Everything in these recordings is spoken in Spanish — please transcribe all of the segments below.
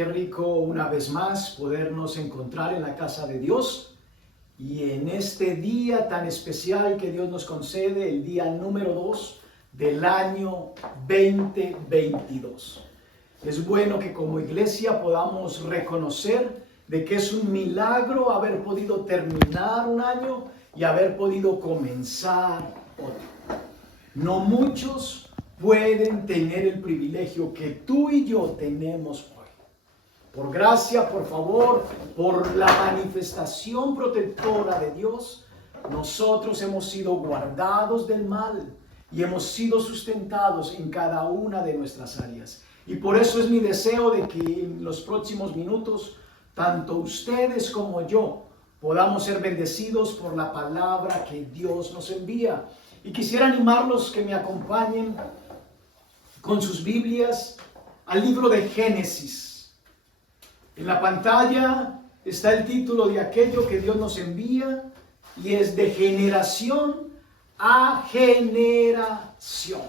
Qué rico una vez más podernos encontrar en la casa de Dios y en este día tan especial que Dios nos concede, el día número 2 del año 2022. Es bueno que como iglesia podamos reconocer de que es un milagro haber podido terminar un año y haber podido comenzar otro. No muchos pueden tener el privilegio que tú y yo tenemos hoy. Por gracia, por favor, por la manifestación protectora de Dios, nosotros hemos sido guardados del mal y hemos sido sustentados en cada una de nuestras áreas. Y por eso es mi deseo de que en los próximos minutos, tanto ustedes como yo, podamos ser bendecidos por la palabra que Dios nos envía. Y quisiera animarlos que me acompañen con sus Biblias al libro de Génesis. En la pantalla está el título de aquello que Dios nos envía y es de generación a generación.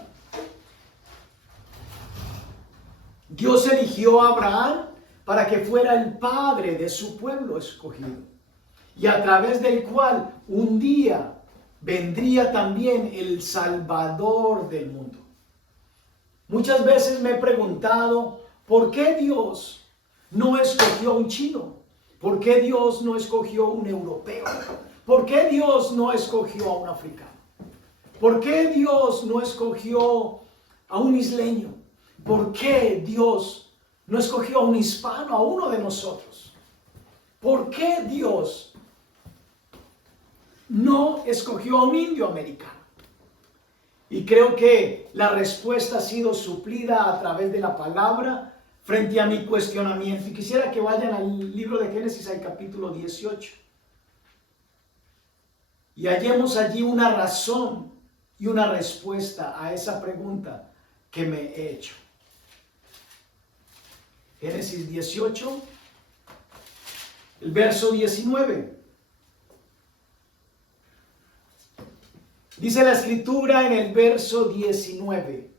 Dios eligió a Abraham para que fuera el padre de su pueblo escogido y a través del cual un día vendría también el Salvador del mundo. Muchas veces me he preguntado, ¿por qué Dios no escogió a un chino? ¿Por qué Dios no escogió a un europeo? ¿Por qué Dios no escogió a un africano? ¿Por qué Dios no escogió a un isleño? ¿Por qué Dios no escogió a un hispano, a uno de nosotros? ¿Por qué Dios no escogió a un indio americano? Y creo que la respuesta ha sido suplida a través de la palabra frente a mi cuestionamiento. Y quisiera que vayan al libro de Génesis, al capítulo 18. Y hallemos allí una razón y una respuesta a esa pregunta que me he hecho. Génesis 18, el verso 19. Dice la escritura en el verso 19.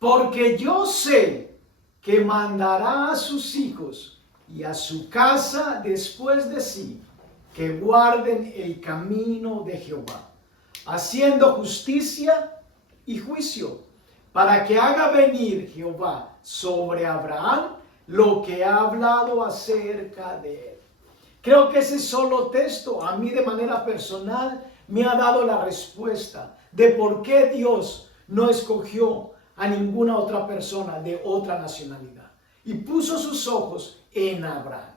Porque yo sé que mandará a sus hijos y a su casa después de sí, que guarden el camino de Jehová, haciendo justicia y juicio, para que haga venir Jehová sobre Abraham lo que ha hablado acerca de él. Creo que ese solo texto a mí de manera personal me ha dado la respuesta de por qué Dios no escogió a ninguna otra persona de otra nacionalidad y puso sus ojos en Abraham.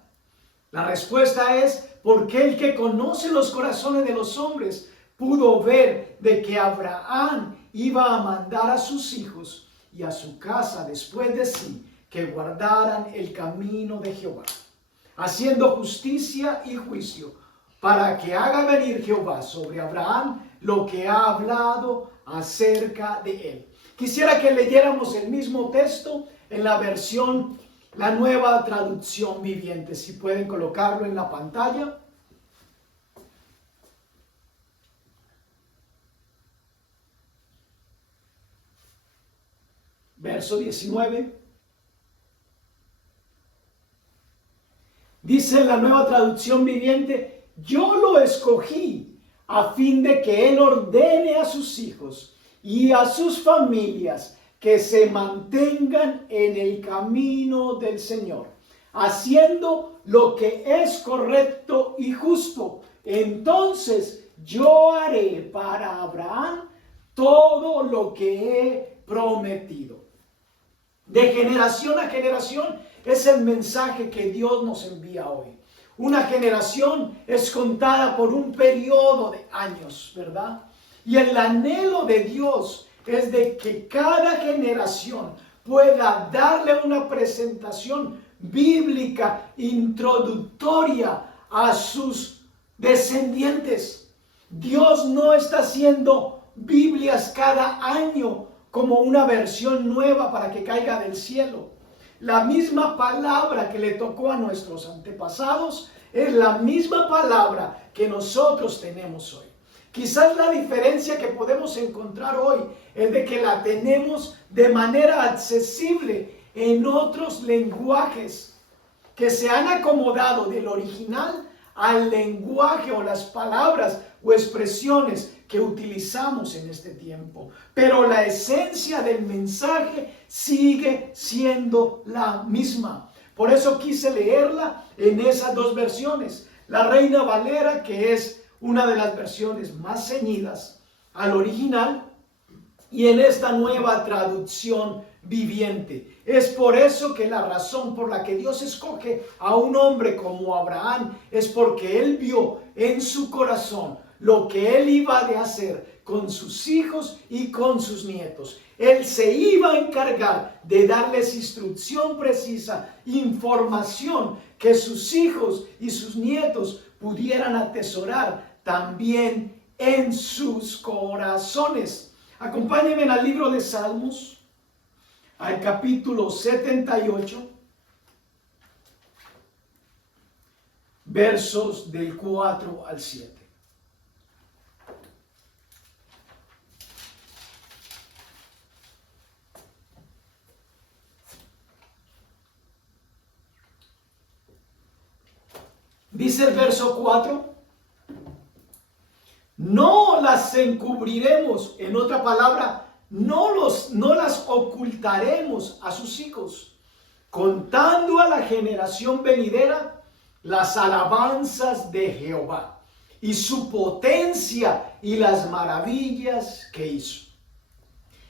La respuesta es porque el que conoce los corazones de los hombres pudo ver de que Abraham iba a mandar a sus hijos y a su casa después de sí que guardaran el camino de Jehová, haciendo justicia y juicio, para que haga venir Jehová sobre Abraham lo que ha hablado acerca de él. Quisiera que leyéramos el mismo texto en la versión, la Nueva Traducción Viviente. Si pueden colocarlo en la pantalla. Verso 19. Dice la Nueva Traducción Viviente: yo lo escogí a fin de que él ordene a sus hijos y a sus familias que se mantengan en el camino del Señor, haciendo lo que es correcto y justo. Entonces yo haré para Abraham todo lo que he prometido. De generación a generación es el mensaje que Dios nos envía hoy. Una generación es contada por un periodo de años, ¿verdad? Y el anhelo de Dios es de que cada generación pueda darle una presentación bíblica introductoria a sus descendientes. Dios no está haciendo Biblias cada año como una versión nueva para que caiga del cielo. La misma palabra que le tocó a nuestros antepasados es la misma palabra que nosotros tenemos hoy. Quizás la diferencia que podemos encontrar hoy es de que la tenemos de manera accesible en otros lenguajes que se han acomodado del original al lenguaje o las palabras o expresiones que utilizamos en este tiempo. Pero la esencia del mensaje sigue siendo la misma. Por eso quise leerla en esas dos versiones. La Reina Valera, que es una de las versiones más ceñidas al original, y en esta nueva traducción viviente. Es por eso que la razón por la que Dios escoge a un hombre como Abraham es porque él vio en su corazón lo que él iba a hacer con sus hijos y con sus nietos. Él se iba a encargar de darles instrucción precisa, información que sus hijos y sus nietos pudieran atesorar también en sus corazones. Acompáñenme al libro de Salmos, al capítulo 78, versos del 4 al 7. Dice el verso 4. No las encubriremos, en otra palabra, no las ocultaremos a sus hijos, contando a la generación venidera las alabanzas de Jehová y su potencia y las maravillas que hizo.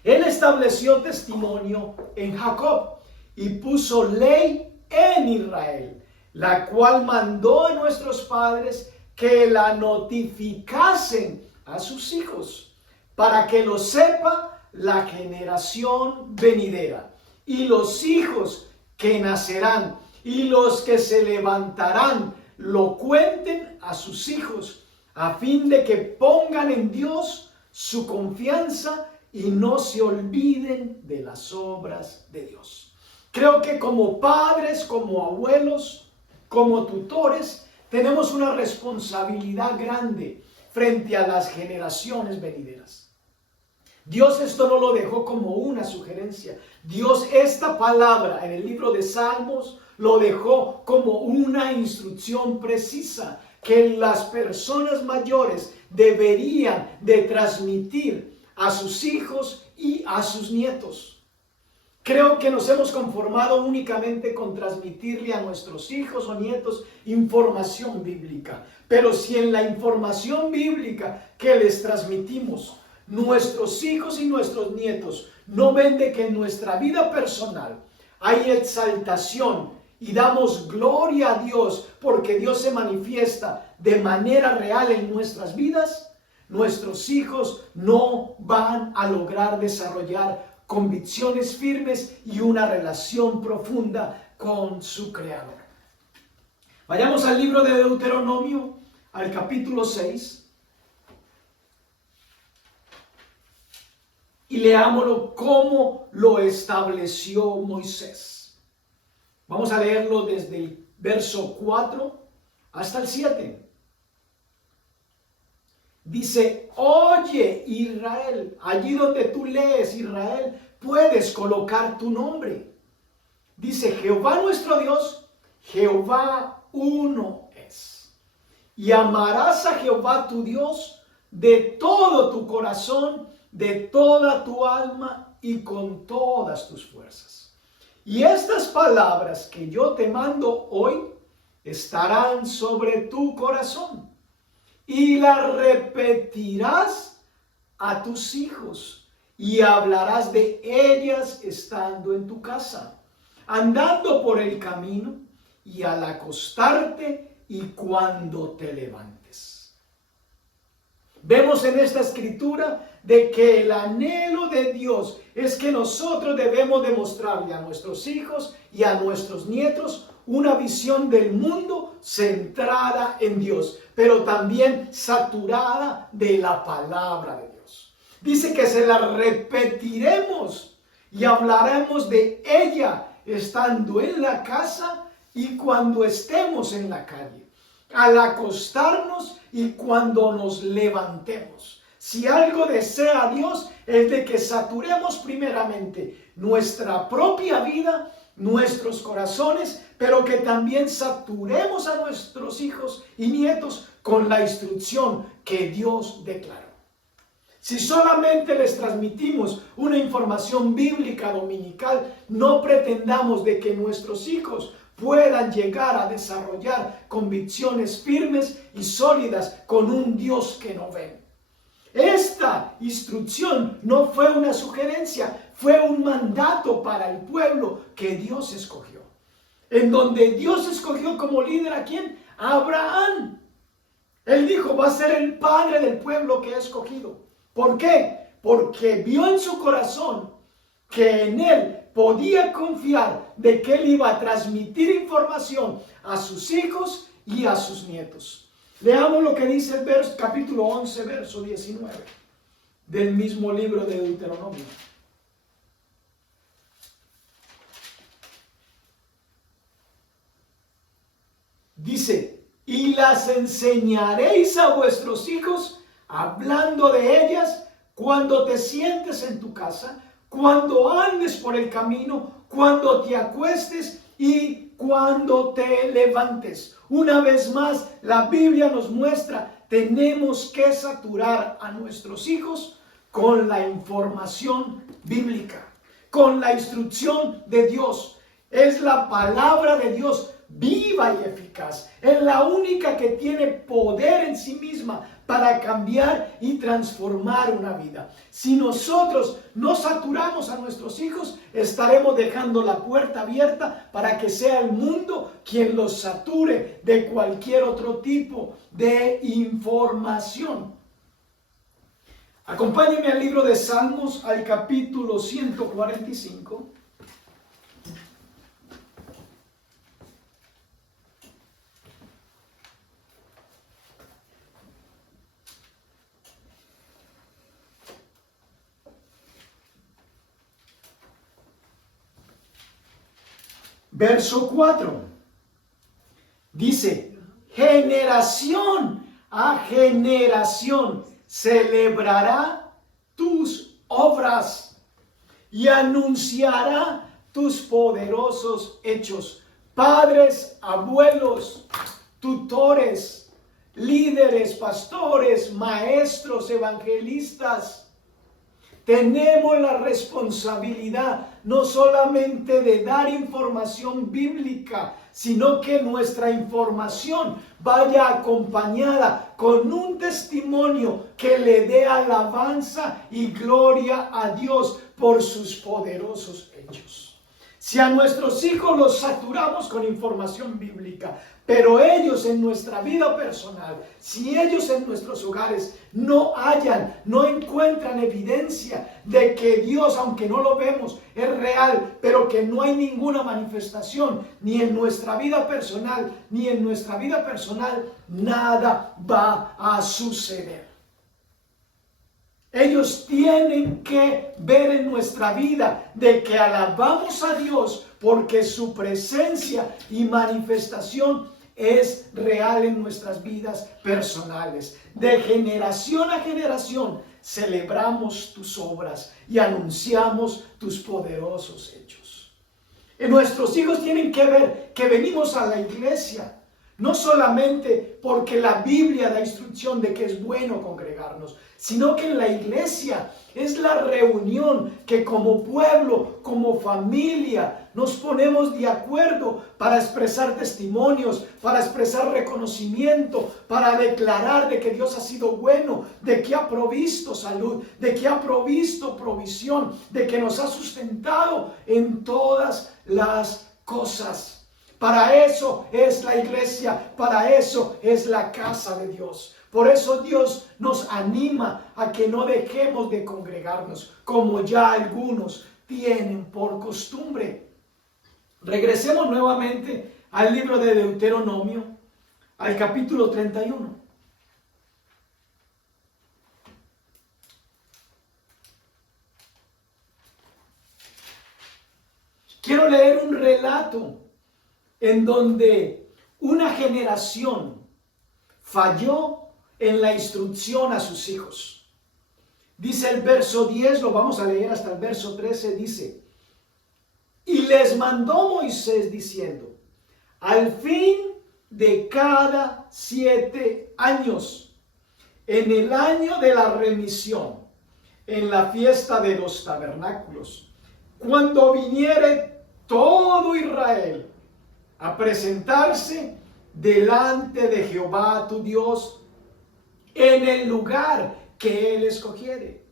Él estableció testimonio en Jacob y puso ley en Israel, la cual mandó a nuestros padres que la notificasen a sus hijos, para que lo sepa la generación venidera, y los hijos que nacerán, y los que se levantarán, lo cuenten a sus hijos, a fin de que pongan en Dios su confianza y no se olviden de las obras de Dios. Creo que como padres, como abuelos, como tutores, tenemos una responsabilidad grande frente a las generaciones venideras. Dios esto no lo dejó como una sugerencia. Dios esta palabra en el libro de Salmos lo dejó como una instrucción precisa que las personas mayores deberían de transmitir a sus hijos y a sus nietos. Creo que nos hemos conformado únicamente con transmitirle a nuestros hijos o nietos información bíblica. Pero si en la información bíblica que les transmitimos, nuestros hijos y nuestros nietos no ven de que en nuestra vida personal hay exaltación y damos gloria a Dios porque Dios se manifiesta de manera real en nuestras vidas, nuestros hijos no van a lograr desarrollar convicciones firmes y una relación profunda con su Creador. Vayamos al libro de Deuteronomio, al capítulo 6, y leámoslo cómo lo estableció Moisés. Vamos a leerlo desde el verso 4 hasta el 7. Dice, oye Israel, allí donde tú lees Israel, puedes colocar tu nombre. Dice, Jehová nuestro Dios, Jehová uno es. Y amarás a Jehová tu Dios de todo tu corazón, de toda tu alma y con todas tus fuerzas. Y estas palabras que yo te mando hoy estarán sobre tu corazón. Y la repetirás a tus hijos y hablarás de ellas estando en tu casa, andando por el camino y al acostarte y cuando te levantes. Vemos en esta escritura de que el anhelo de Dios es que nosotros debemos demostrarle a nuestros hijos y a nuestros nietos una visión del mundo centrada en Dios, pero también saturada de la palabra de Dios. Dice que se la repetiremos y hablaremos de ella estando en la casa y cuando estemos en la calle, al acostarnos y cuando nos levantemos. Si algo desea Dios es de que saturemos primeramente nuestra propia vida nuestros corazones, pero que también saturemos a nuestros hijos y nietos con la instrucción que Dios declaró. Si solamente les transmitimos una información bíblica dominical, no pretendamos de que nuestros hijos puedan llegar a desarrollar convicciones firmes y sólidas con un Dios que no ven. Esta instrucción no fue una sugerencia, fue un mandato para el pueblo que Dios escogió. En donde Dios escogió como líder ¿a quién? A Abraham. Él dijo, va a ser el padre del pueblo que he escogido. ¿Por qué? Porque vio en su corazón que en él podía confiar de que él iba a transmitir información a sus hijos y a sus nietos. Leamos lo que dice el capítulo 11, verso 19 del mismo libro de Deuteronomio. Dice, y las enseñaréis a vuestros hijos, hablando de ellas, cuando te sientes en tu casa, cuando andes por el camino, cuando te acuestes y cuando te levantes. Una vez más, la Biblia nos muestra, tenemos que saturar a nuestros hijos con la información bíblica, con la instrucción de Dios. Es la palabra de Dios viva y eficaz. Es la única que tiene poder en sí misma para cambiar y transformar una vida. Si nosotros no saturamos a nuestros hijos, estaremos dejando la puerta abierta para que sea el mundo quien los sature de cualquier otro tipo de información. Acompáñenme al libro de Salmos, al capítulo 145. Verso 4, dice, generación a generación celebrará tus obras y anunciará tus poderosos hechos. Padres, abuelos, tutores, líderes, pastores, maestros, evangelistas, tenemos la responsabilidad no solamente de dar información bíblica, sino que nuestra información vaya acompañada con un testimonio que le dé alabanza y gloria a Dios por sus poderosos hechos. Si a nuestros hijos los saturamos con información bíblica, pero ellos en nuestra vida personal, si ellos en nuestros hogares no encuentran evidencia de que Dios, aunque no lo vemos, es real, pero que no hay ninguna manifestación, ni en nuestra vida personal, nada va a suceder. Ellos tienen que ver en nuestra vida de que alabamos a Dios porque su presencia y manifestación es real en nuestras vidas personales. De generación a generación celebramos tus obras y anunciamos tus poderosos hechos. Y nuestros hijos tienen que ver que venimos a la iglesia no solamente porque la Biblia da instrucción de que es bueno congregarnos, sino que en la iglesia es la reunión que como pueblo, como familia, nos ponemos de acuerdo para expresar testimonios, para expresar reconocimiento, para declarar de que Dios ha sido bueno, de que ha provisto salud, de que ha provisto provisión, de que nos ha sustentado en todas las cosas. Para eso es la iglesia, para eso es la casa de Dios. Por eso Dios nos anima a que no dejemos de congregarnos, como ya algunos tienen por costumbre. Regresemos nuevamente al libro de Deuteronomio, al capítulo 31. Quiero leer un relato en donde una generación falló en la instrucción a sus hijos. Dice el verso 10, lo vamos a leer hasta el verso 13, dice: Y les mandó Moisés diciendo: al fin de cada 7 años, en el año de la remisión, en la fiesta de los tabernáculos, cuando viniere todo Israel a presentarse delante de Jehová tu Dios en el lugar que él escogiere,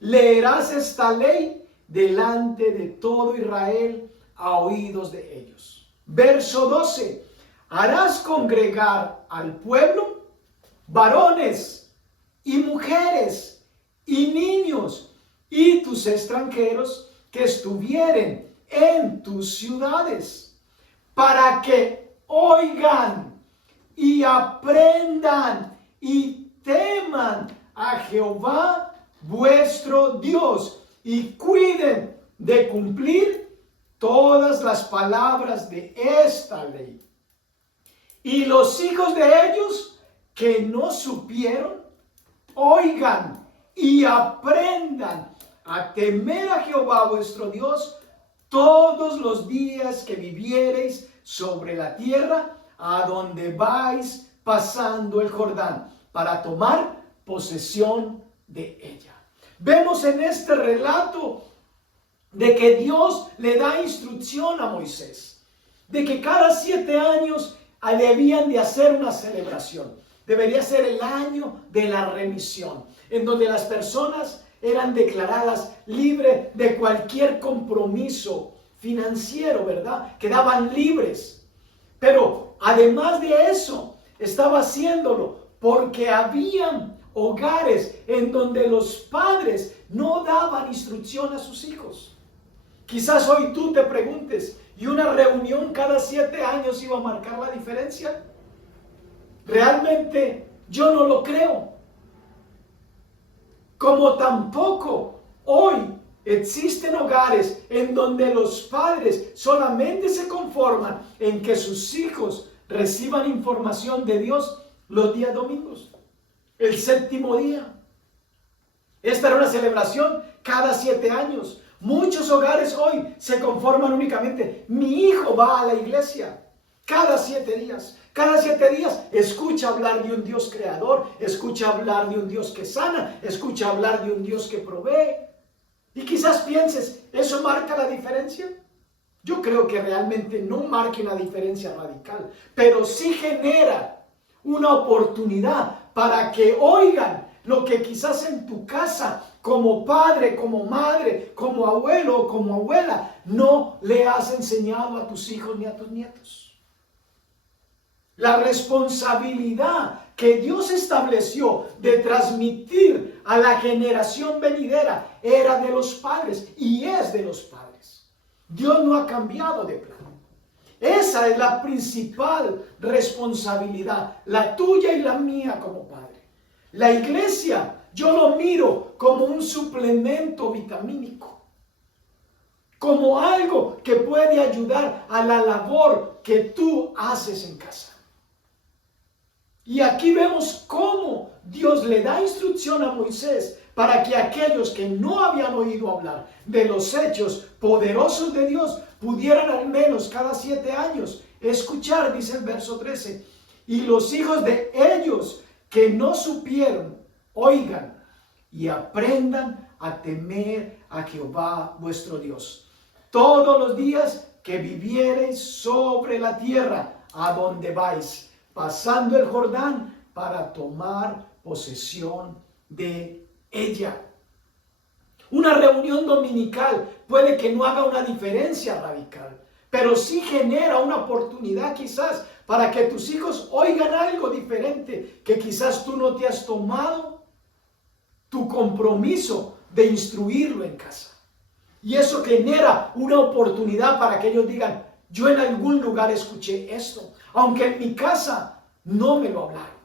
leerás esta ley delante de todo Israel a oídos de ellos. Verso 12. Harás congregar al pueblo varones y mujeres y niños y tus extranjeros que estuvieren en tus ciudades, para que oigan y aprendan y teman a Jehová vuestro Dios y cuiden de cumplir todas las palabras de esta ley. Y los hijos de ellos que no supieron, oigan y aprendan a temer a Jehová vuestro Dios todos los días que viviereis sobre la tierra a donde vais pasando el Jordán, para tomar posesión de ella. Vemos en este relato de que Dios le da instrucción a Moisés, de que cada 7 años debían de hacer una celebración. Debería ser el año de la remisión, en donde las personas eran declaradas libres de cualquier compromiso financiero, ¿verdad? Quedaban libres. Pero además de eso, estaba haciéndolo porque habían hogares en donde los padres no daban instrucción a sus hijos. Quizás hoy tú te preguntes, ¿y una reunión cada 7 años iba a marcar la diferencia? Realmente yo no lo creo. Como tampoco hoy existen hogares en donde los padres solamente se conforman en que sus hijos reciban información de Dios los días domingos, el 7º día. Esta era una celebración cada 7 años. Muchos hogares hoy se conforman únicamente: mi hijo va a la iglesia cada 7 días. Cada 7 días escucha hablar de un Dios creador, escucha hablar de un Dios que sana, escucha hablar de un Dios que provee. Y quizás pienses, ¿eso marca la diferencia? Yo creo que realmente no marca una diferencia radical, pero sí genera una oportunidad para que oigan lo que quizás en tu casa, como padre, como madre, como abuelo o como abuela, no le has enseñado a tus hijos ni a tus nietos. La responsabilidad que Dios estableció de transmitir a la generación venidera era de los padres y es de los padres. Dios no ha cambiado de plan. Esa es la principal responsabilidad, la tuya y la mía como padre. La iglesia yo lo miro como un suplemento vitamínico, como algo que puede ayudar a la labor que tú haces en casa. Y aquí vemos cómo Dios le da instrucción a Moisés para que aquellos que no habían oído hablar de los hechos poderosos de Dios pudieran al menos cada 7 años escuchar, dice el verso 13, y los hijos de ellos que no supieron, oigan y aprendan a temer a Jehová vuestro Dios todos los días que viviereis sobre la tierra a donde vais, pasando el Jordán para tomar posesión de ella. Una reunión dominical puede que no haga una diferencia radical, pero sí genera una oportunidad quizás para que tus hijos oigan algo diferente que quizás tú no te has tomado tu compromiso de instruirlo en casa. Y eso genera una oportunidad para que ellos digan, yo en algún lugar escuché esto, aunque en mi casa no me lo hablaron.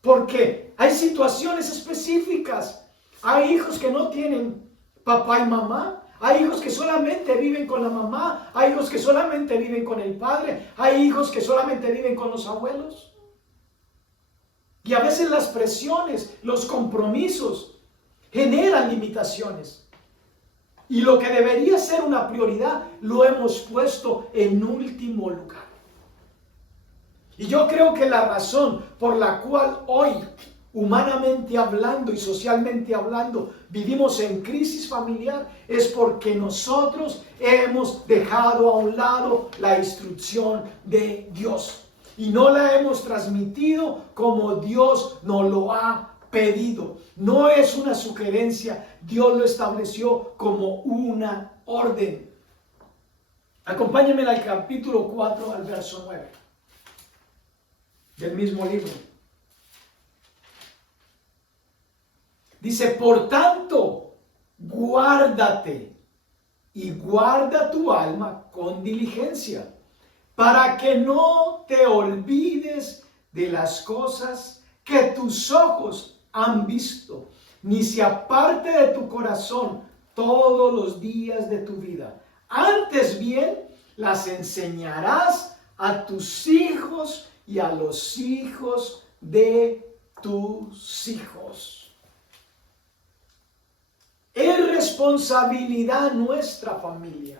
Porque hay situaciones específicas. Hay hijos que no tienen papá y mamá. Hay hijos que solamente viven con la mamá. Hay hijos que solamente viven con el padre. Hay hijos que solamente viven con los abuelos. Y a veces las presiones, los compromisos generan limitaciones. Y lo que debería ser una prioridad, lo hemos puesto en último lugar. Y yo creo que la razón por la cual hoy, humanamente hablando y socialmente hablando, vivimos en crisis familiar, es porque nosotros hemos dejado a un lado la instrucción de Dios. Y no la hemos transmitido como Dios nos lo ha pedido. No es una sugerencia, Dios lo estableció como una orden. Acompáñenme al capítulo 4, al verso 9 del mismo libro. Dice, por tanto, guárdate y guarda tu alma con diligencia, para que no te olvides de las cosas que tus ojos han visto, ni se aparte de tu corazón todos los días de tu vida. Antes bien, las enseñarás a tus hijos y a los hijos de tus hijos. Es responsabilidad nuestra, familia,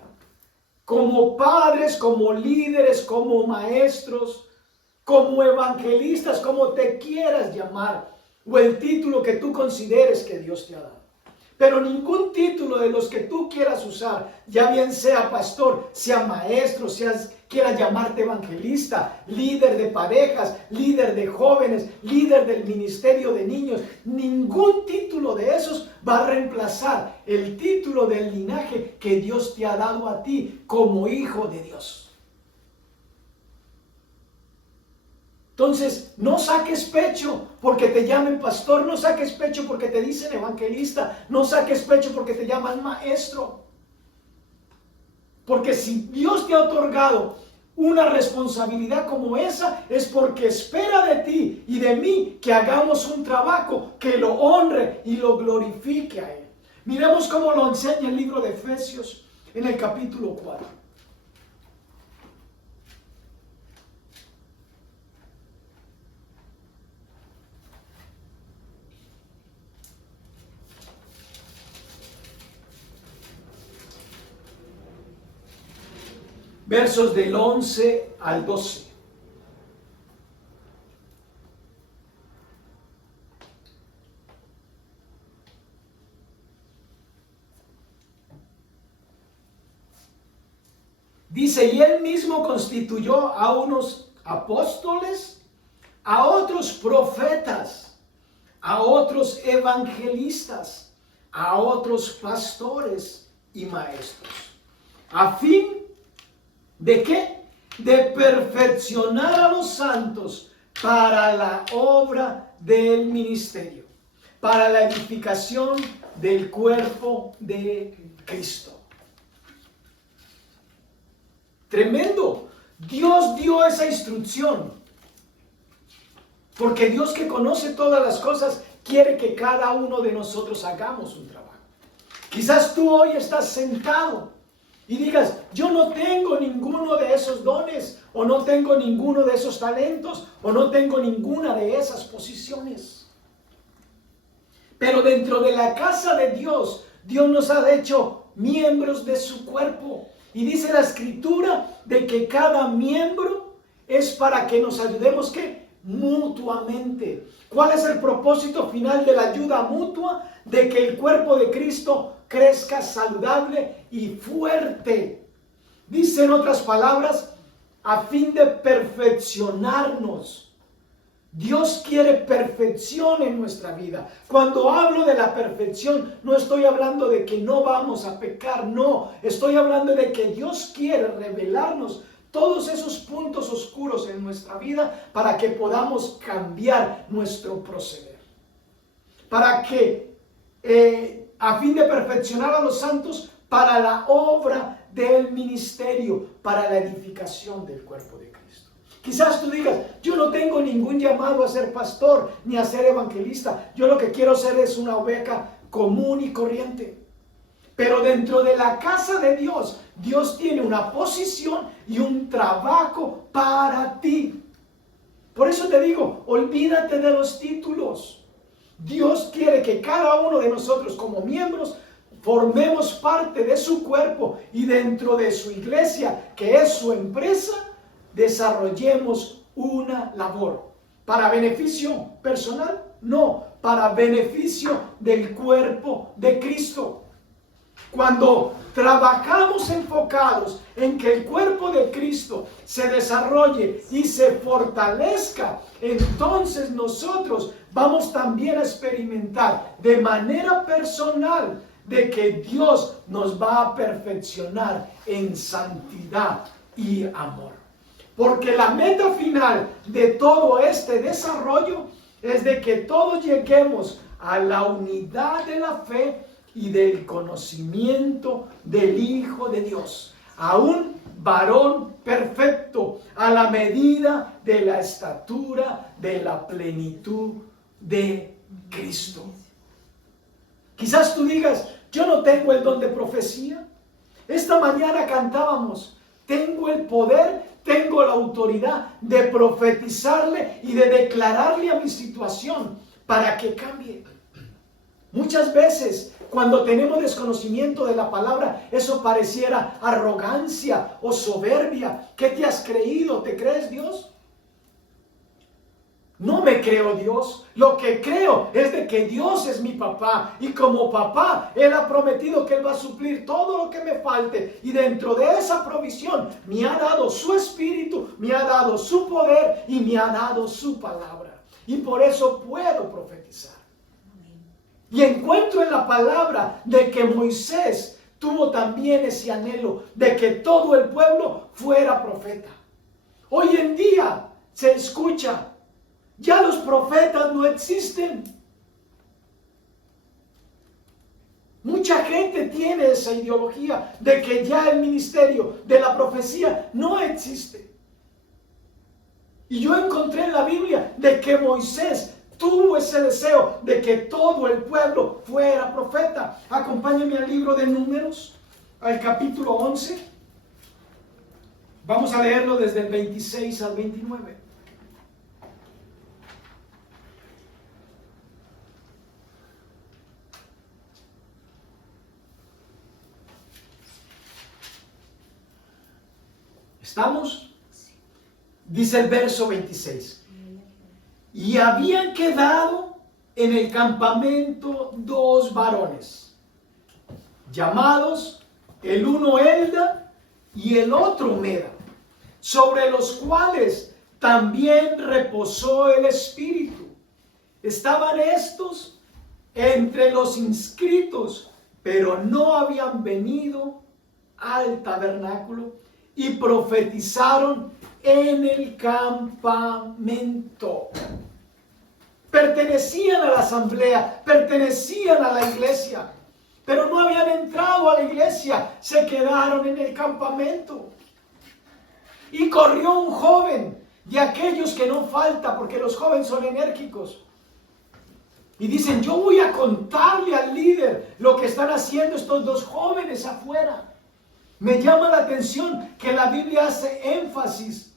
como padres, como líderes, como maestros, como evangelistas, como te quieras llamar, o el título que tú consideres que Dios te ha dado. Pero ningún título de los que tú quieras usar, ya bien sea pastor, sea maestro, quieras llamarte evangelista, líder de parejas, líder de jóvenes, líder del ministerio de niños, ningún título de esos va a reemplazar el título del linaje que Dios te ha dado a ti como hijo de Dios. Entonces, no saques pecho porque te llamen pastor, no saques pecho porque te dicen evangelista, no saques pecho porque te llaman maestro. Porque si Dios te ha otorgado una responsabilidad como esa, es porque espera de ti y de mí que hagamos un trabajo que lo honre y lo glorifique a Él. Miremos cómo lo enseña el libro de Efesios en el capítulo 4. Versos del 11 al 12. Dice, y él mismo constituyó a unos apóstoles, a otros profetas, a otros evangelistas, a otros pastores y maestros, a fin ¿de qué? De perfeccionar a los santos para la obra del ministerio, para la edificación del cuerpo de Cristo. Tremendo. Dios dio esa instrucción, porque Dios, que conoce todas las cosas, quiere que cada uno de nosotros hagamos un trabajo. Quizás tú hoy estás sentado y digas, yo no tengo ninguno de esos dones, o no tengo ninguno de esos talentos, o no tengo ninguna de esas posiciones. Pero dentro de la casa de Dios, Dios nos ha hecho miembros de su cuerpo. Y dice la Escritura de que cada miembro es para que nos ayudemos, ¿qué? Mutuamente. ¿Cuál es el propósito final de la ayuda mutua? De que el cuerpo de Cristo crezca saludable y fuerte. Dice en otras palabras, a fin de perfeccionarnos. Dios quiere perfección en nuestra vida. Cuando hablo de la perfección, no estoy hablando de que no vamos a pecar, no. Estoy hablando de que Dios quiere revelarnos todos esos puntos oscuros en nuestra vida para que podamos cambiar nuestro proceder. Para que a fin de perfeccionar a los santos para la obra del ministerio, para la edificación del cuerpo de Cristo. Quizás tú digas, yo no tengo ningún llamado a ser pastor ni a ser evangelista. Yo lo que quiero ser es una oveja común y corriente. Pero dentro de la casa de Dios, Dios tiene una posición y un trabajo para ti. Por eso te digo, olvídate de los títulos. Dios quiere que cada uno de nosotros como miembros formemos parte de su cuerpo y dentro de su iglesia, que es su empresa, desarrollemos una labor. ¿Para beneficio personal? No, para beneficio del cuerpo de Cristo. Cuando trabajamos enfocados en que el cuerpo de Cristo se desarrolle y se fortalezca, entonces nosotros vamos también a experimentar de manera personal de que Dios nos va a perfeccionar en santidad y amor. Porque la meta final de todo este desarrollo es de que todos lleguemos a la unidad de la fe y del conocimiento del Hijo de Dios, a un varón perfecto, a la medida de la estatura de la plenitud de Cristo. Quizás tú digas, yo no tengo el don de profecía. Esta mañana cantábamos, tengo el poder, tengo la autoridad de profetizarle y de declararle a mi situación para que cambie. Muchas veces, cuando tenemos desconocimiento de la palabra, eso pareciera arrogancia o soberbia. ¿Qué te has creído? ¿Te crees Dios? No me creo Dios. Lo que creo es de que Dios es mi papá. Y como papá, Él ha prometido que Él va a suplir todo lo que me falte. Y dentro de esa provisión, me ha dado su espíritu, me ha dado su poder y me ha dado su palabra. Y por eso puedo profetizar. Y encuentro en la palabra de que Moisés tuvo también ese anhelo de que todo el pueblo fuera profeta. Hoy en día se escucha, ya los profetas no existen. Mucha gente tiene esa ideología de que ya el ministerio de la profecía no existe. Y yo encontré en la Biblia de que Moisés tuvo ese deseo de que todo el pueblo fuera profeta. Acompáñenme al libro de Números, al capítulo 11. Vamos a leerlo desde el 26 al 29. ¿Estamos? Dice el verso 26. Y habían quedado en el campamento 2 varones, llamados el uno Elda y el otro Meda, sobre los cuales también reposó el Espíritu. Estaban estos entre los inscritos, pero no habían venido al tabernáculo, y profetizaron en el campamento. Pertenecían a la asamblea, pertenecían a la iglesia, pero no habían entrado a la iglesia, se quedaron en el campamento. Y corrió un joven, de aquellos que no falta, porque los jóvenes son enérgicos, y dicen, yo voy a contarle al líder lo que están haciendo estos dos jóvenes afuera. Me llama la atención que la Biblia hace énfasis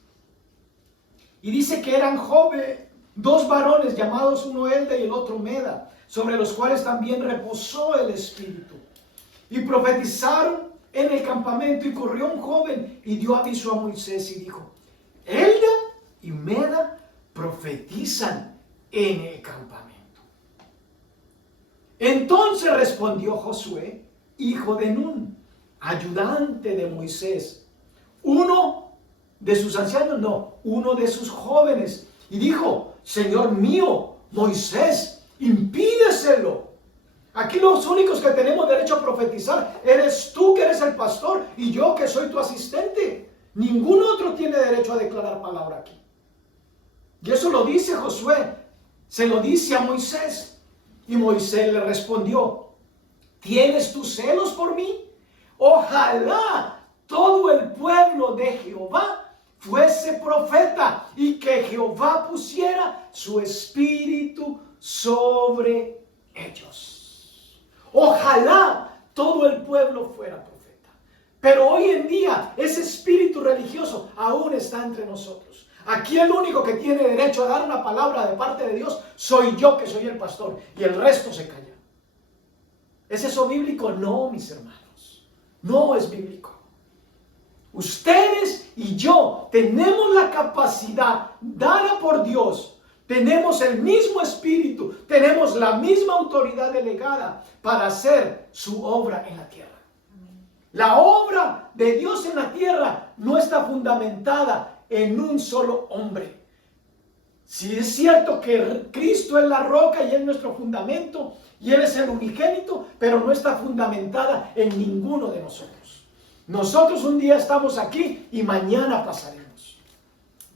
y dice que eran dos varones llamados uno Elda y el otro Meda, sobre los cuales también reposó el Espíritu. Y profetizaron en el campamento, y corrió un joven y dio aviso a Moisés y dijo, Elda y Meda profetizan en el campamento. Entonces respondió Josué, hijo de Nun, ayudante de Moisés, uno de sus ancianos, no, uno de sus jóvenes, y dijo, Señor mío, Moisés, impídeselo. Aquí los únicos que tenemos derecho a profetizar eres tú, que eres el pastor, y yo, que soy tu asistente. Ningún otro tiene derecho a declarar palabra aquí. Y eso lo dice Josué, se lo dice a Moisés. Y Moisés le respondió, ¿tienes tus celos por mí? Ojalá todo el pueblo de Jehová fuese profeta, y que Jehová pusiera su espíritu sobre ellos. Ojalá todo el pueblo fuera profeta. Pero hoy en día ese espíritu religioso aún está entre nosotros. Aquí el único que tiene derecho a dar una palabra de parte de Dios soy yo, que soy el pastor, y el resto se calla. ¿Es eso bíblico? No, mis hermanos. No es bíblico. Ustedes y yo tenemos la capacidad dada por Dios. Tenemos el mismo espíritu. Tenemos la misma autoridad delegada para hacer su obra en la tierra. La obra de Dios en la tierra no está fundamentada en un solo hombre. Si es cierto que Cristo es la roca y es nuestro fundamento y Él es el unigénito, pero no está fundamentada en ninguno de nosotros. Nosotros un día estamos aquí y mañana pasaremos.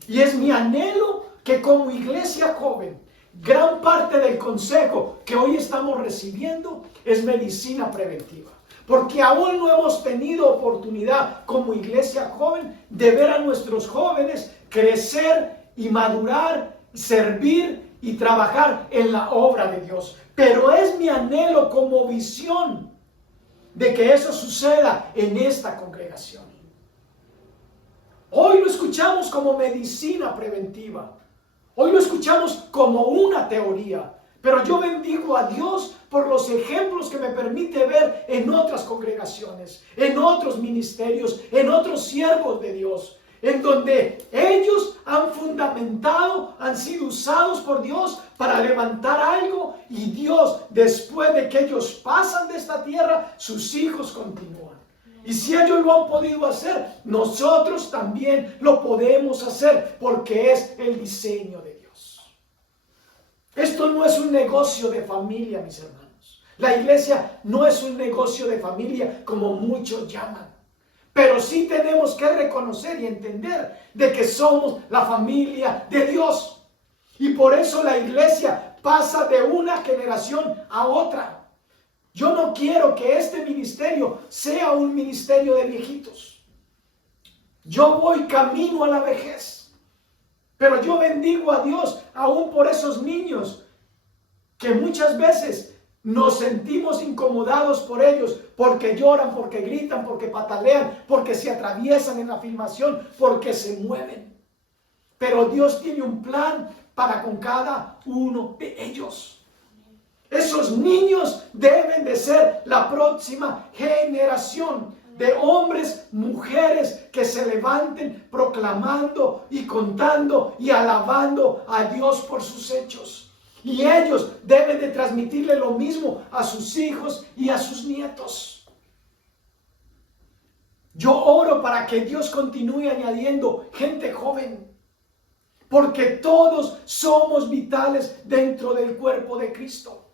Y es mi anhelo que como iglesia joven, gran parte del consejo que hoy estamos recibiendo es medicina preventiva. Porque aún no hemos tenido oportunidad como iglesia joven de ver a nuestros jóvenes crecer y madurar, servir y trabajar en la obra de Dios. Pero es mi anhelo como visión de que eso suceda en esta congregación. Hoy lo escuchamos como medicina preventiva. Hoy lo escuchamos como una teoría. Pero yo bendigo a Dios por los ejemplos que me permite ver en otras congregaciones, en otros ministerios, en otros siervos de Dios, en donde ellos han fundamentado, han sido usados por Dios para levantar algo y Dios, después de que ellos pasan de esta tierra, sus hijos continúan. Y si ellos lo han podido hacer, nosotros también lo podemos hacer porque es el diseño de Dios. Esto no es un negocio de familia, mis hermanos. La iglesia no es un negocio de familia como muchos llaman. Pero sí tenemos que reconocer y entender de que somos la familia de Dios. Y por eso la iglesia pasa de una generación a otra. Yo no quiero que este ministerio sea un ministerio de viejitos. Yo voy camino a la vejez. Pero yo bendigo a Dios aún por esos niños que muchas veces nos sentimos incomodados por ellos, porque lloran, porque gritan, porque patalean, porque se atraviesan en la filmación, porque se mueven. Pero Dios tiene un plan para con cada uno de ellos. Esos niños deben de ser la próxima generación de hombres, mujeres que se levanten proclamando y contando y alabando a Dios por sus hechos. Y ellos deben de transmitirle lo mismo a sus hijos y a sus nietos. Yo oro para que Dios continúe añadiendo gente joven, porque todos somos vitales dentro del cuerpo de Cristo.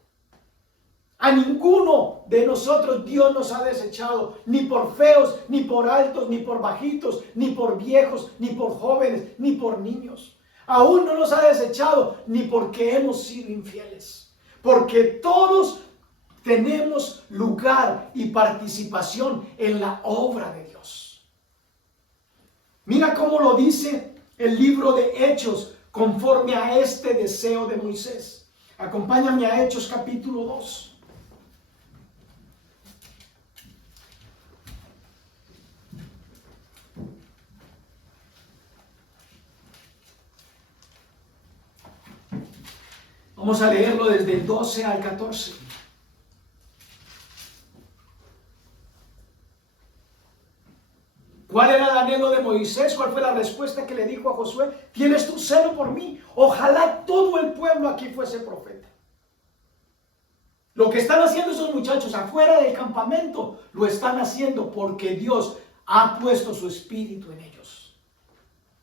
A ninguno de nosotros Dios nos ha desechado, ni por feos, ni por altos, ni por bajitos, ni por viejos, ni por jóvenes, ni por niños. Aún no nos ha desechado ni porque hemos sido infieles, porque todos tenemos lugar y participación en la obra de Dios. Mira cómo lo dice el libro de Hechos conforme a este deseo de Moisés. Acompáñame a Hechos capítulo 2. Vamos a leerlo desde el 12 al 14. ¿Cuál era el anhelo de Moisés? ¿Cuál fue la respuesta que le dijo a Josué? ¿Tienes tu celo por mí? Ojalá todo el pueblo aquí fuese profeta. Lo que están haciendo esos muchachos afuera del campamento, lo están haciendo porque Dios ha puesto su espíritu en ellos.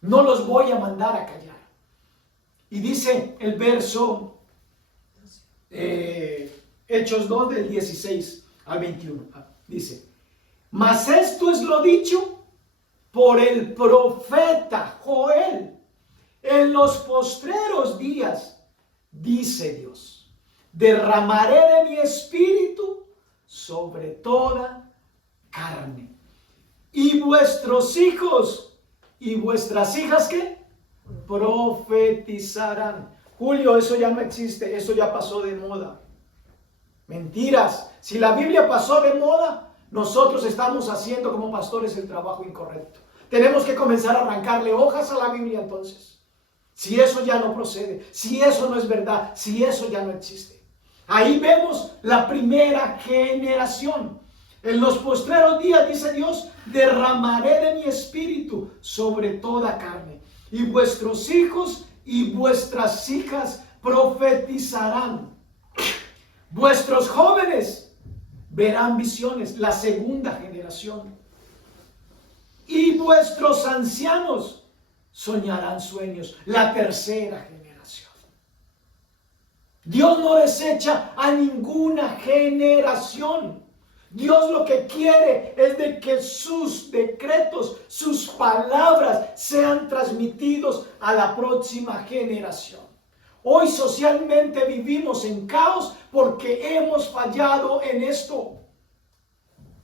No los voy a mandar a callar. Y dice el verso Hechos 2 del 16 al 21. Dice: mas esto es lo dicho por el profeta Joel. En los postreros días, dice Dios, derramaré de mi espíritu sobre toda carne. Y vuestros hijos y vuestras hijas, ¿qué? Profetizarán. Julio, eso ya no existe, eso ya pasó de moda. Mentiras. Si la Biblia pasó de moda, nosotros estamos haciendo como pastores el trabajo incorrecto. Tenemos que comenzar a arrancarle hojas a la Biblia entonces. Si eso ya no procede, si eso no es verdad, si eso ya no existe. Ahí vemos la primera generación. En los postreros días, dice Dios, derramaré de mi espíritu sobre toda carne. Y vuestros hijos y vuestras hijas profetizarán. Vuestros jóvenes verán visiones, la segunda generación. Y vuestros ancianos soñarán sueños, la tercera generación. Dios no desecha a ninguna generación. Dios lo que quiere es de que sus decretos, sus palabras sean transmitidos a la próxima generación. Hoy socialmente vivimos en caos porque hemos fallado en esto.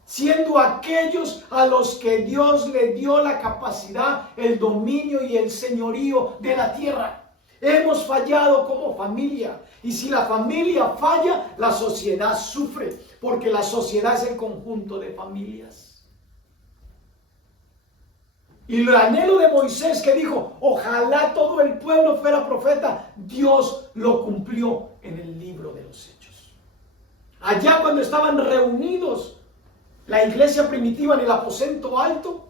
Siendo aquellos a los que Dios le dio la capacidad, el dominio y el señorío de la tierra. Hemos fallado como familia. Y si la familia falla, la sociedad sufre. Porque la sociedad es el conjunto de familias. Y el anhelo de Moisés que dijo, ojalá todo el pueblo fuera profeta, Dios lo cumplió en el libro de los Hechos. Allá cuando estaban reunidos la iglesia primitiva en el aposento alto,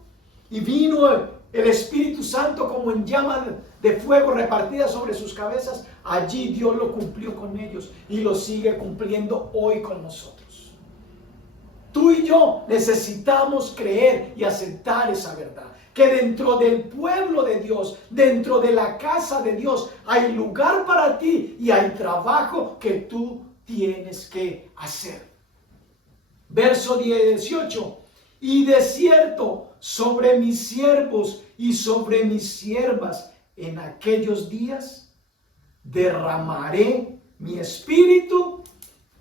y vino el Espíritu Santo como en llama de fuego repartida sobre sus cabezas, allí Dios lo cumplió con ellos y lo sigue cumpliendo hoy con nosotros. Tú y yo necesitamos creer y aceptar esa verdad, que dentro del pueblo de Dios, dentro de la casa de Dios, hay lugar para ti y hay trabajo que tú tienes que hacer. Verso 18, y de cierto sobre mis siervos y sobre mis siervas en aquellos días derramaré mi espíritu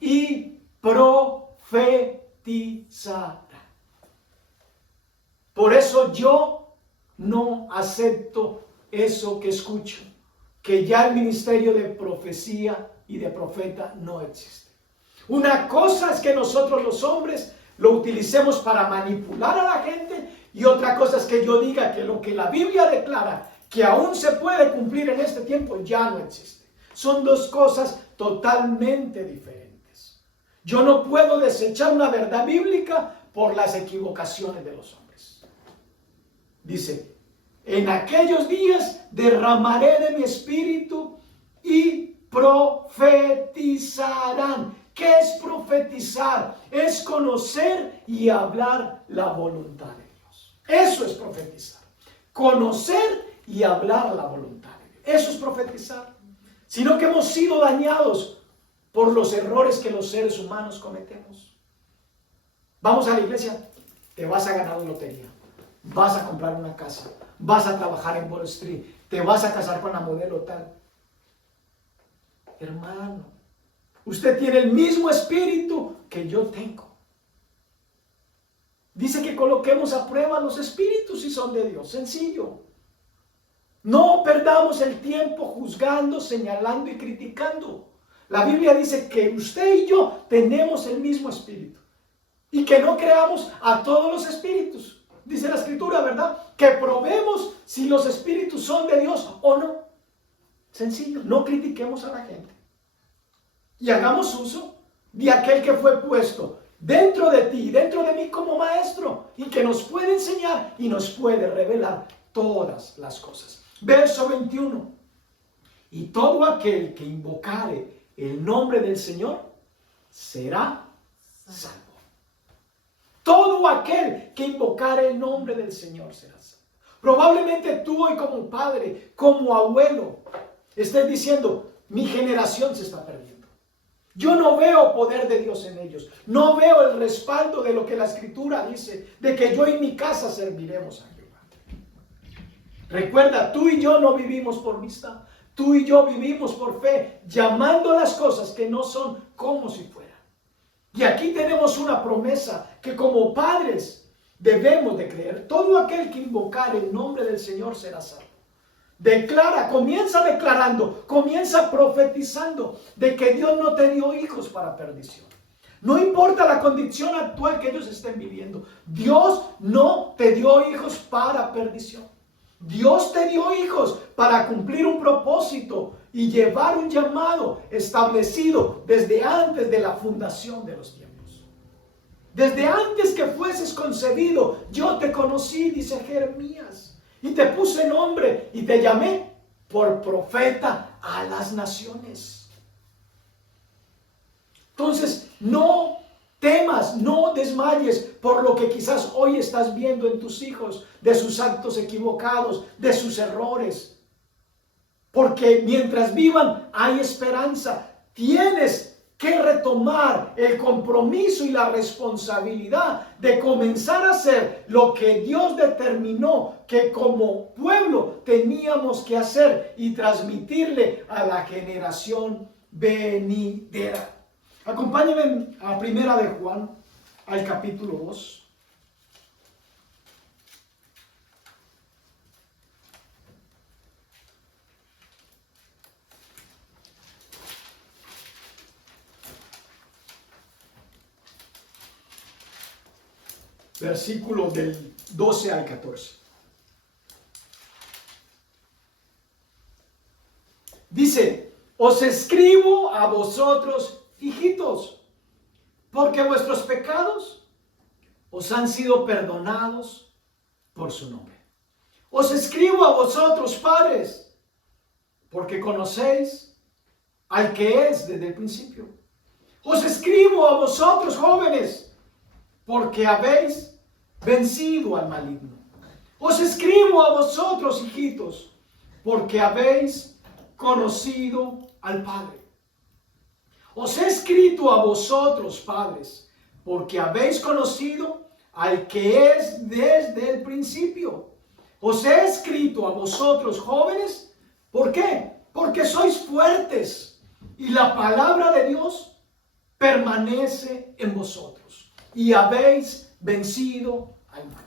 y profetizarán. Por eso yo no acepto eso que escucho, que ya el ministerio de profecía y de profeta no existe. Una cosa es que nosotros los hombres lo utilicemos para manipular a la gente, y otra cosa es que yo diga que lo que la Biblia declara que aún se puede cumplir en este tiempo ya no existe. Son dos cosas totalmente diferentes. Yo no puedo desechar una verdad bíblica por las equivocaciones de los hombres. Dice, en aquellos días derramaré de mi espíritu y profetizarán. ¿Qué es profetizar? Es conocer y hablar la voluntad de Dios. Eso es profetizar. Conocer y hablar la voluntad de Dios. Eso es profetizar. Sino que hemos sido dañados por los errores que los seres humanos cometemos. Vamos a la iglesia, te vas a ganar una lotería, vas a comprar una casa, vas a trabajar en Wall Street, te vas a casar con la modelo tal. Hermano, usted tiene el mismo espíritu que yo tengo. Dice que coloquemos a prueba los espíritus si son de Dios. Sencillo. No perdamos el tiempo juzgando, señalando y criticando. La Biblia dice que usted y yo tenemos el mismo espíritu. Y que no creamos a todos los espíritus. Dice la Escritura, ¿verdad? Que probemos si los espíritus son de Dios o no. Sencillo. No critiquemos a la gente. Y hagamos uso de aquel que fue puesto dentro de ti, dentro de mí como maestro, y que nos puede enseñar y nos puede revelar todas las cosas. Verso 21. Y todo aquel que invocare el nombre del Señor será salvo. Todo aquel que invocare el nombre del Señor será salvo. Probablemente tú hoy como padre, como abuelo, estés diciendo, mi generación se está perdiendo. Yo no veo poder de Dios en ellos. No veo el respaldo de lo que la Escritura dice, de que yo y mi casa serviremos a Jehová. Recuerda, tú y yo no vivimos por vista. Tú y yo vivimos por fe, llamando las cosas que no son como si fueran. Y aquí tenemos una promesa que como padres debemos de creer. Todo aquel que invocar el nombre del Señor será salvo. Declara, comienza declarando, comienza profetizando de que Dios no te dio hijos para perdición. No importa la condición actual que ellos estén viviendo. Dios no te dio hijos para perdición. Dios te dio hijos para cumplir un propósito y llevar un llamado establecido desde antes de la fundación de los tiempos. Desde antes que fueses concebido, yo te conocí, dice Jeremías, y te puse nombre y te llamé por profeta a las naciones. Entonces, no temas, no desmayes por lo que quizás hoy estás viendo en tus hijos, de sus actos equivocados, de sus errores. Porque mientras vivan hay esperanza. Tienes que retomar el compromiso y la responsabilidad de comenzar a hacer lo que Dios determinó que como pueblo teníamos que hacer y transmitirle a la generación venidera. Acompáñenme a Primera de Juan, al capítulo 2. Versículos del 12 al 14. Dice, os escribo a vosotros, hijitos, porque vuestros pecados os han sido perdonados por su nombre. Os escribo a vosotros, padres, porque conocéis al que es desde el principio. Os escribo a vosotros, jóvenes, porque habéis vencido al maligno. Os escribo a vosotros, hijitos, porque habéis conocido al Padre. Os he escrito a vosotros, padres, porque habéis conocido al que es desde el principio. Os he escrito a vosotros, jóvenes, ¿por qué? Porque sois fuertes y la palabra de Dios permanece en vosotros y habéis vencido al maligno.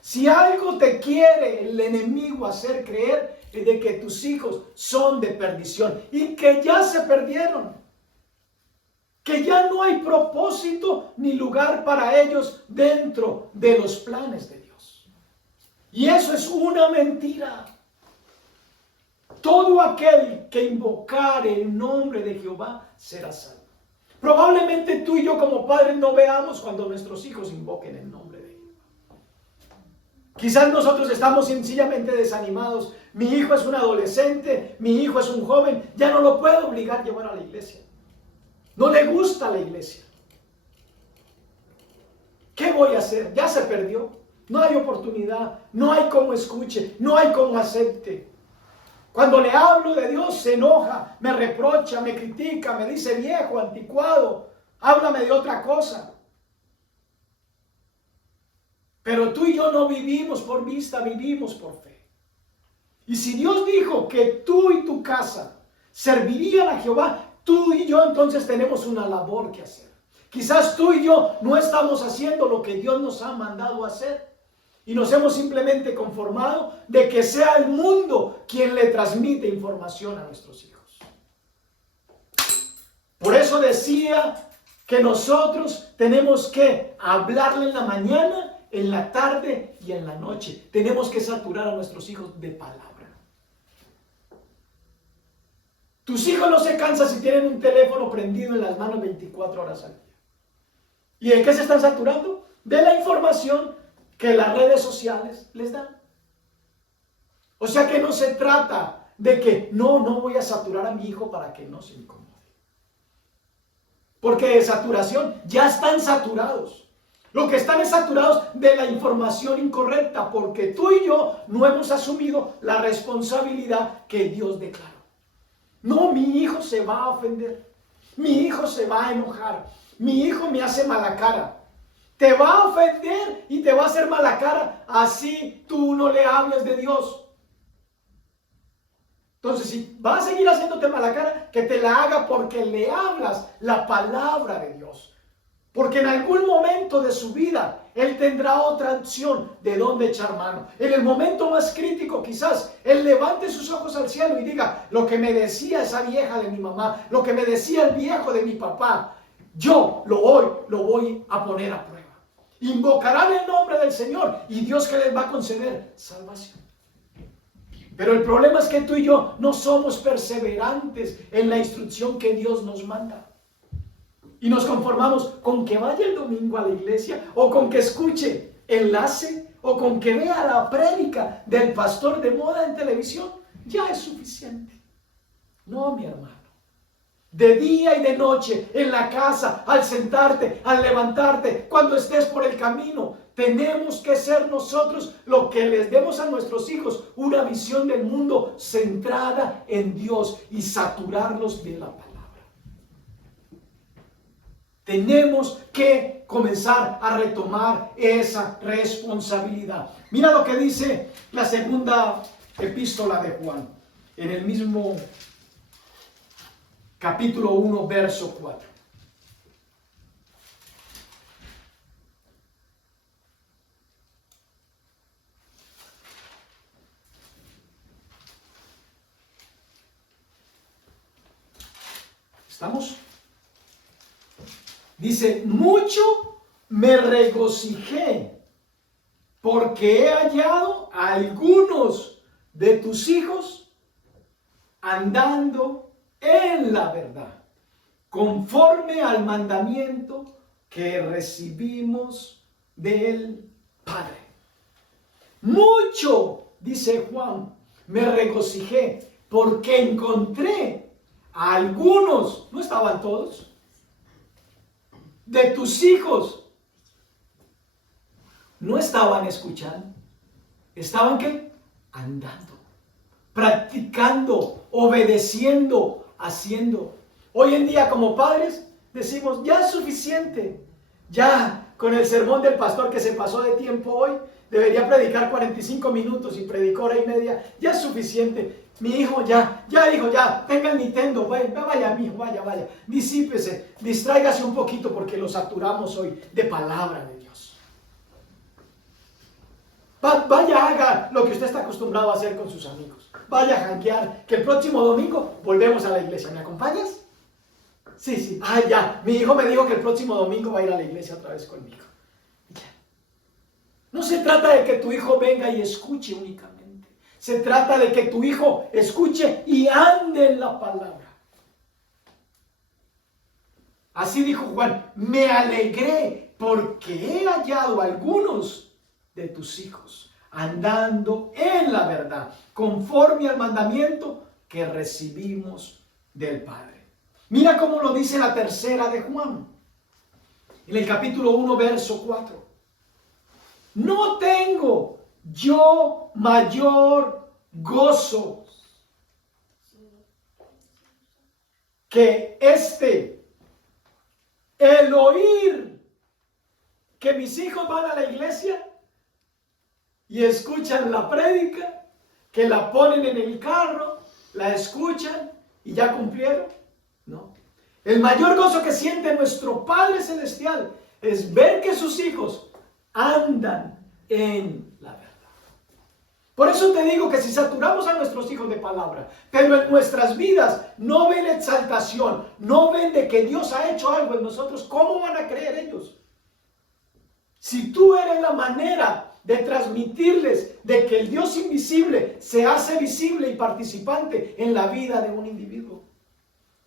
Si algo te quiere el enemigo hacer creer es de que tus hijos son de perdición y que ya se perdieron, que ya no hay propósito ni lugar para ellos dentro de los planes de Dios. Y eso es una mentira. Todo aquel que invocare el nombre de Jehová será salvo. Probablemente tú y yo como padres no veamos cuando nuestros hijos invoquen el nombre de Jehová. Quizás nosotros estamos sencillamente desanimados. Mi hijo es un adolescente, mi hijo es un joven, ya no lo puedo obligar a llevar a la iglesia. No le gusta la iglesia. ¿Qué voy a hacer? Ya se perdió. No hay oportunidad, no hay como escuche, no hay como acepte. Cuando le hablo de Dios se enoja, me reprocha, me critica, me dice viejo, anticuado, háblame de otra cosa. Pero tú y yo no vivimos por vista, vivimos por fe. Y si Dios dijo que tú y tu casa servirían a Jehová, tú y yo entonces tenemos una labor que hacer. Quizás tú y yo no estamos haciendo lo que Dios nos ha mandado a hacer. Y nos hemos simplemente conformado de que sea el mundo quien le transmite información a nuestros hijos. Por eso decía que nosotros tenemos que hablarle en la mañana, en la tarde y en la noche. Tenemos que saturar a nuestros hijos de palabra. Tus hijos no se cansan si tienen un teléfono prendido en las manos 24 horas al día. ¿Y de qué se están saturando? De la información que las redes sociales les dan. O sea que no se trata de que no voy a saturar a mi hijo para que no se incomode. Porque de saturación ya están saturados. Lo que están es saturados de la información incorrecta, porque tú y yo no hemos asumido la responsabilidad que Dios declaró. No, mi hijo se va a ofender, mi hijo se va a enojar, mi hijo me hace mala cara. Te va a ofender y te va a hacer mala cara, así tú no le hables de Dios. Entonces, si va a seguir haciéndote mala cara, que te la haga porque le hablas la palabra de Dios. Porque en algún momento de su vida, él tendrá otra opción de dónde echar mano. En el momento más crítico, quizás, él levante sus ojos al cielo y diga, lo que me decía esa vieja de mi mamá, lo que me decía el viejo de mi papá, yo lo voy a poner a prueba. Invocarán el nombre del Señor y Dios que les va a conceder salvación. Pero el problema es que tú y yo no somos perseverantes en la instrucción que Dios nos manda. Y nos conformamos con que vaya el domingo a la iglesia, o con que escuche enlace, o con que vea la prédica del pastor de moda en televisión. Ya es suficiente. No, mi hermano. De día y de noche, en la casa, al sentarte, al levantarte, cuando estés por el camino, tenemos que ser nosotros lo que les demos a nuestros hijos, una visión del mundo centrada en Dios y saturarlos de la palabra. Tenemos que comenzar a retomar esa responsabilidad. Mira lo que dice la segunda epístola de Juan, en el mismo capítulo 1, verso 4. ¿Estamos? Dice, mucho me regocijé porque he hallado a algunos de tus hijos andando en la verdad, conforme al mandamiento que recibimos del Padre. Mucho, dice Juan, me regocijé porque encontré a algunos, no estaban todos, de tus hijos. No estaban escuchando. ¿Estaban qué? Andando, practicando, obedeciendo, haciendo. Hoy en día como padres decimos, ya es suficiente. Ya con el sermón del pastor que se pasó de tiempo hoy, debería predicar 45 minutos y predicó hora y media. Ya es suficiente. Mi hijo ya hijo, ya, tenga el Nintendo, vaya mi hijo, vaya, disípese, distráigase un poquito porque lo saturamos hoy de palabra de Dios. Vaya, haga lo que usted está acostumbrado a hacer con sus amigos. Vaya a janguear, que el próximo domingo volvemos a la iglesia. ¿Me acompañas? Sí. Ay, ya, mi hijo me dijo que el próximo domingo va a ir a la iglesia otra vez conmigo. Ya. No se trata de que tu hijo venga y escuche únicamente. Se trata de que tu hijo escuche y ande en la palabra. Así dijo Juan, me alegré porque he hallado a algunos de tus hijos andando en la verdad, conforme al mandamiento que recibimos del Padre. Mira cómo lo dice la tercera de Juan, en el capítulo 1, verso 4. No tengo yo mayor gozo que el oír que mis hijos van a la iglesia y escuchan la prédica, que la ponen en el carro, la escuchan y ya cumplieron. No. El mayor gozo que siente nuestro Padre Celestial es ver que sus hijos andan en la verdad. Por eso te digo que si saturamos a nuestros hijos de palabra, pero en nuestras vidas no ven exaltación, no ven de que Dios ha hecho algo en nosotros, ¿cómo van a creer ellos? Si tú eres la manera de transmitirles de que el Dios invisible se hace visible y participante en la vida de un individuo.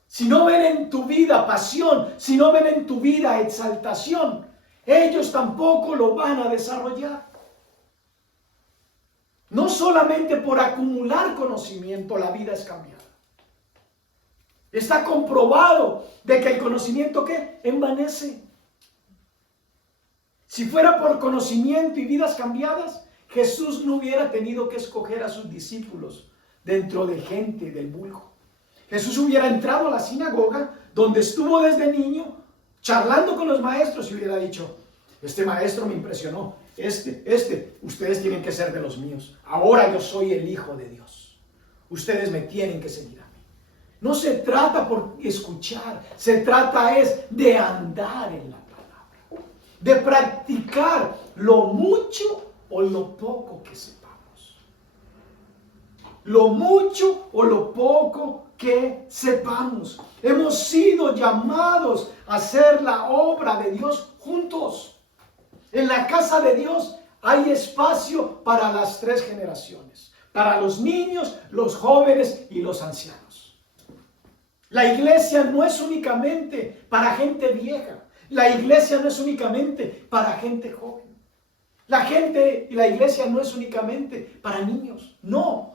Si no ven en tu vida pasión, si no ven en tu vida exaltación, ellos tampoco lo van a desarrollar. No solamente por acumular conocimiento la vida es cambiada. Está comprobado de que el conocimiento ¿qué? Envanece. Si fuera por conocimiento y vidas cambiadas, Jesús no hubiera tenido que escoger a sus discípulos dentro de gente del vulgo. Jesús hubiera entrado a la sinagoga donde estuvo desde niño charlando con los maestros y hubiera dicho, este maestro me impresionó, ustedes tienen que ser de los míos. Ahora yo soy el Hijo de Dios. Ustedes me tienen que seguir a mí. No se trata por escuchar, se trata es de andar en la palabra, de practicar lo mucho o lo poco que sepamos. Lo mucho o lo poco que sepamos. Hemos sido llamados a hacer la obra de Dios juntos. En la casa de Dios hay espacio para las 3 generaciones. para los niños, los jóvenes y los ancianos. La iglesia no es únicamente para gente vieja. La iglesia no es únicamente para gente joven. La iglesia no es únicamente para niños. No.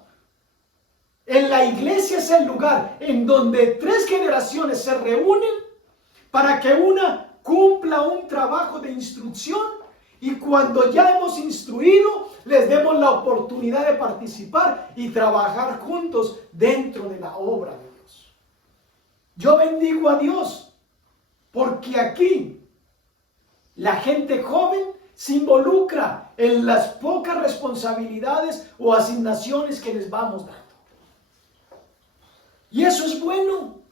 En la iglesia es el lugar en donde 3 generaciones se reúnen para que una cumpla un trabajo de instrucción, y cuando ya hemos instruido, les demos la oportunidad de participar y trabajar juntos dentro de la obra de Dios. Yo bendigo a Dios porque aquí la gente joven se involucra en las pocas responsabilidades o asignaciones que les vamos dando. Y eso es bueno.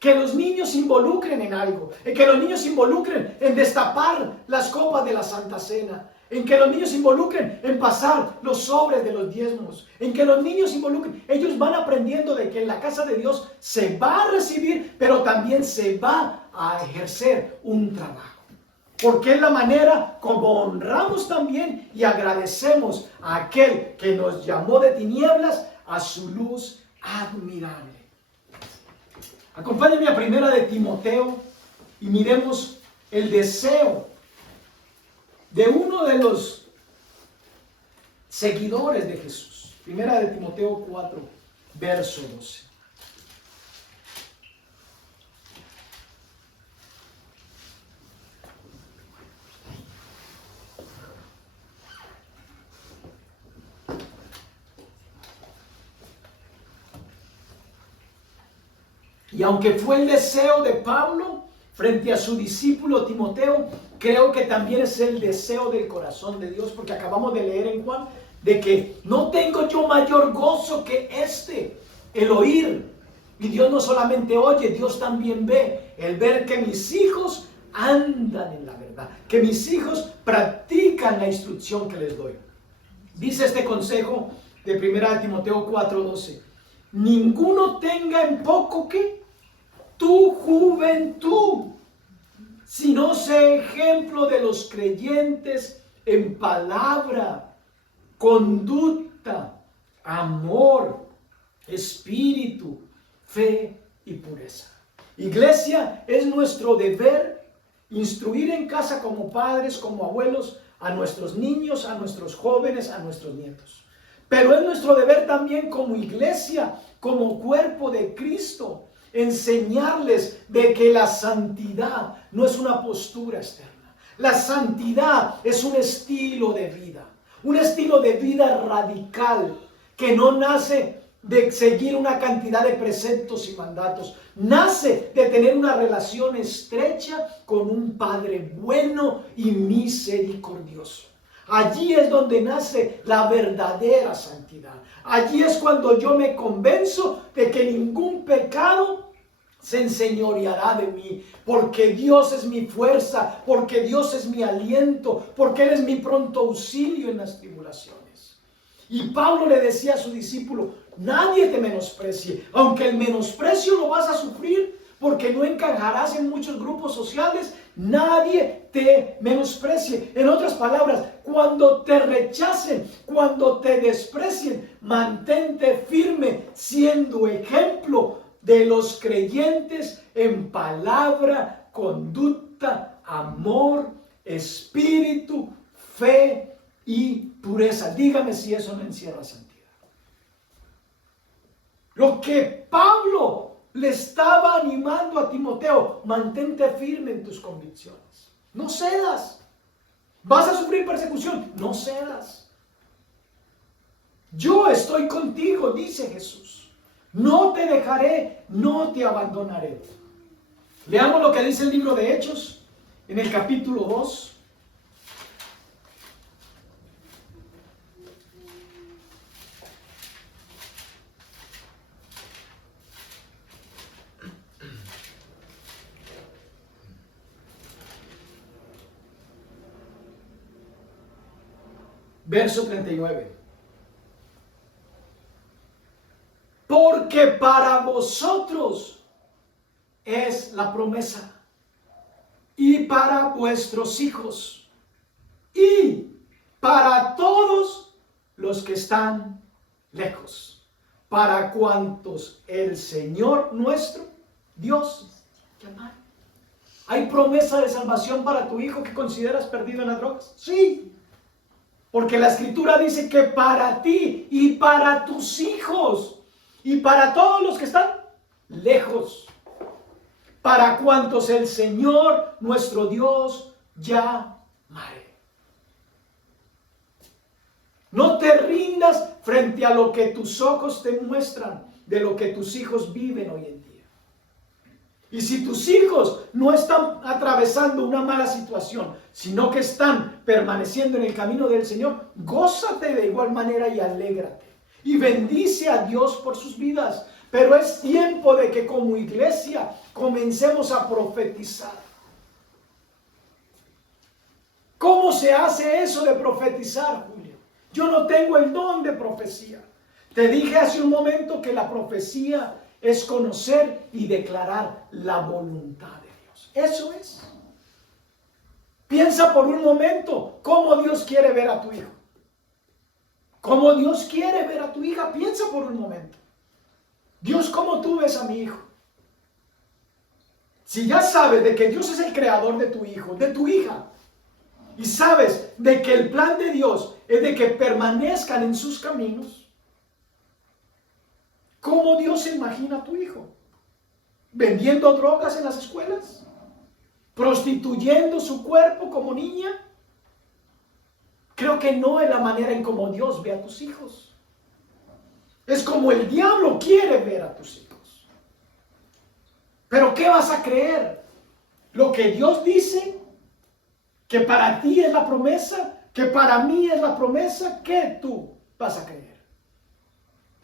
Que los niños se involucren en algo, en que los niños se involucren en destapar las copas de la Santa Cena, en que los niños se involucren en pasar los sobres de los diezmos, en que los niños se involucren. Ellos van aprendiendo de que en la casa de Dios se va a recibir, pero también se va a ejercer un trabajo. Porque es la manera como honramos también y agradecemos a aquel que nos llamó de tinieblas a su luz admirable. Acompáñenme a 1 de Timoteo y miremos el deseo de uno de los seguidores de Jesús. 1 de Timoteo 4, verso 12. Y aunque fue el deseo de Pablo frente a su discípulo Timoteo, creo que también es el deseo del corazón de Dios, porque acabamos de leer en Juan de que no tengo yo mayor gozo que el oír. Y Dios no solamente oye, Dios también ve, el ver que mis hijos andan en la verdad, que mis hijos practican la instrucción que les doy. Dice este consejo de 1 de Timoteo 4:12: ninguno tenga en poco ¿qué? Tu juventud, sino sé ejemplo de los creyentes en palabra, conducta, amor, espíritu, fe y pureza. Iglesia, es nuestro deber instruir en casa como padres, como abuelos, a nuestros niños, a nuestros jóvenes, a nuestros nietos. Pero es nuestro deber también como iglesia, como cuerpo de Cristo, enseñarles de que la santidad no es una postura externa. La santidad es un estilo de vida radical que no nace de seguir una cantidad de preceptos y mandatos. Nace de tener una relación estrecha con un Padre bueno y misericordioso. Allí es donde nace la verdadera santidad. Allí es cuando yo me convenzo de que ningún pecado se enseñoreará de mí, porque Dios es mi fuerza, porque Dios es mi aliento, porque Él es mi pronto auxilio en las tribulaciones. Y Pablo le decía a su discípulo: nadie te menosprecie, aunque el menosprecio lo vas a sufrir, porque no encajarás en muchos grupos sociales. Nadie te menosprecie. En otras palabras, cuando te rechacen, cuando te desprecien, mantente firme, siendo ejemplo de los creyentes en palabra, conducta, amor, espíritu, fe y pureza. Dígame si eso no encierra santidad. Lo que Pablo le estaba animando a Timoteo: mantente firme en tus convicciones, no cedas. Vas a sufrir persecución, no cedas. Yo estoy contigo, dice Jesús. No te dejaré, no te abandonaré. Leamos lo que dice el libro de Hechos en el capítulo 2. Verso 39. Porque para vosotros es la promesa, y para vuestros hijos, y para todos los que están lejos, para cuantos el Señor nuestro Dios llamar. ¿Hay promesa de salvación para tu hijo que consideras perdido en las drogas? Sí, porque la Escritura dice que para ti y para tus hijos y para todos los que están lejos, para cuantos el Señor nuestro Dios llamare. No te rindas frente a lo que tus ojos te muestran de lo que tus hijos viven hoy en día. Y si tus hijos no están atravesando una mala situación, sino que están permaneciendo en el camino del Señor, gózate de igual manera y alégrate. Y bendice a Dios por sus vidas. Pero es tiempo de que como iglesia comencemos a profetizar. ¿Cómo se hace eso de profetizar, Julio? Yo no tengo el don de profecía. Te dije hace un momento que la profecía es conocer y declarar la voluntad de Dios. Eso es. Piensa por un momento cómo Dios quiere ver a tu hijo. Cómo Dios quiere ver a tu hija. Piensa por un momento. Dios, ¿cómo tú ves a mi hijo? Si ya sabes de que Dios es el creador de tu hijo, de tu hija, y sabes de que el plan de Dios es de que permanezcan en sus caminos, ¿cómo Dios se imagina a tu hijo? ¿Vendiendo drogas en las escuelas? ¿Prostituyendo su cuerpo como niña? Creo que no es la manera en cómo Dios ve a tus hijos. Es como el diablo quiere ver a tus hijos. Pero ¿qué vas a creer? ¿Lo que Dios dice? ¿Que para ti es la promesa? ¿Que para mí es la promesa? ¿Qué tú vas a creer?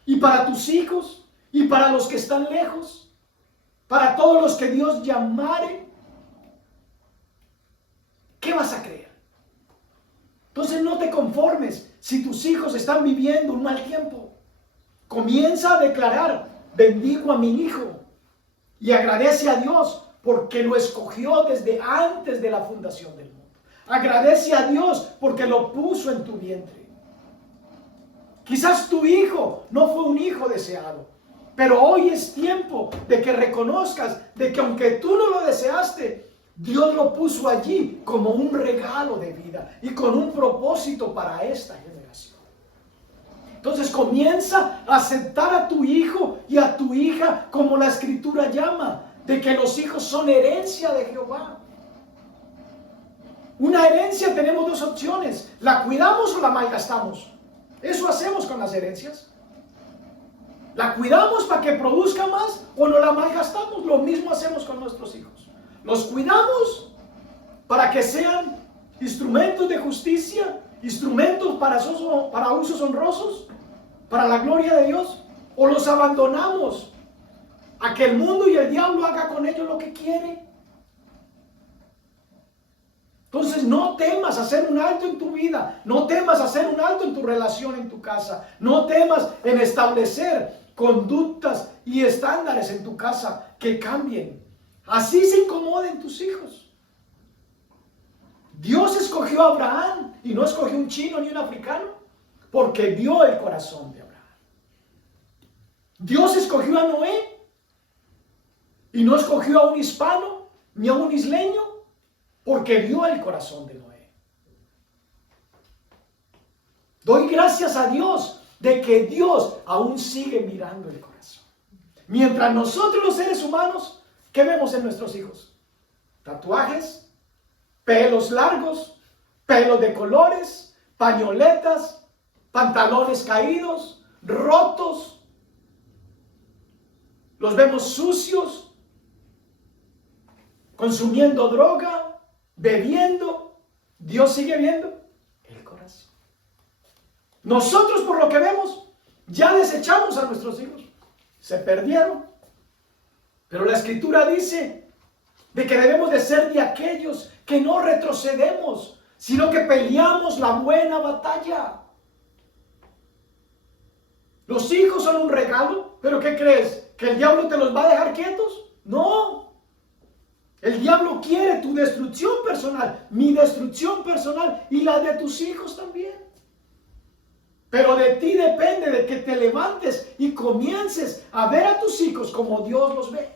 Y para tus hijos, y para los que están lejos, para todos los que Dios llamare, ¿qué vas a creer? Entonces no te conformes si tus hijos están viviendo un mal tiempo. Comienza a declarar: bendigo a mi hijo, y agradece a Dios porque lo escogió desde antes de la fundación del mundo. Agradece a Dios porque lo puso en tu vientre. Quizás tu hijo no fue un hijo deseado, pero hoy es tiempo de que reconozcas de que aunque tú no lo deseaste, Dios lo puso allí como un regalo de vida y con un propósito para esta generación. Entonces comienza a aceptar a tu hijo y a tu hija como la Escritura llama, de que los hijos son herencia de Jehová. Una herencia, tenemos dos opciones: la cuidamos o la malgastamos. Eso hacemos con las herencias. ¿La cuidamos para que produzca más o no la malgastamos? Lo mismo hacemos con nuestros hijos. Los cuidamos para que sean instrumentos de justicia, instrumentos para usos honrosos, para la gloria de Dios, o los abandonamos a que el mundo y el diablo haga con ellos lo que quiere. Entonces no temas hacer un alto en tu vida, no temas hacer un alto en tu relación en tu casa, no temas en establecer conductas y estándares en tu casa que cambien. Así se incomoden tus hijos. Dios escogió a Abraham y no escogió un chino ni un africano, porque vio el corazón de Abraham. Dios escogió a Noé y no escogió a un hispano ni a un isleño, porque vio el corazón de Noé. Doy gracias a Dios de que Dios aún sigue mirando el corazón. Mientras nosotros los seres humanos, ¿qué vemos en nuestros hijos? Tatuajes, pelos largos, pelos de colores, pañoletas, pantalones caídos, rotos. Los vemos sucios, consumiendo droga, bebiendo. Dios sigue viendo el corazón. Nosotros, por lo que vemos, ya desechamos a nuestros hijos. Se perdieron. Pero la Escritura dice de que debemos de ser de aquellos que no retrocedemos, sino que peleamos la buena batalla. Los hijos son un regalo, pero ¿qué crees? ¿Que el diablo te los va a dejar quietos? No. El diablo quiere tu destrucción personal, mi destrucción personal y la de tus hijos también. Pero de ti depende de que te levantes y comiences a ver a tus hijos como Dios los ve.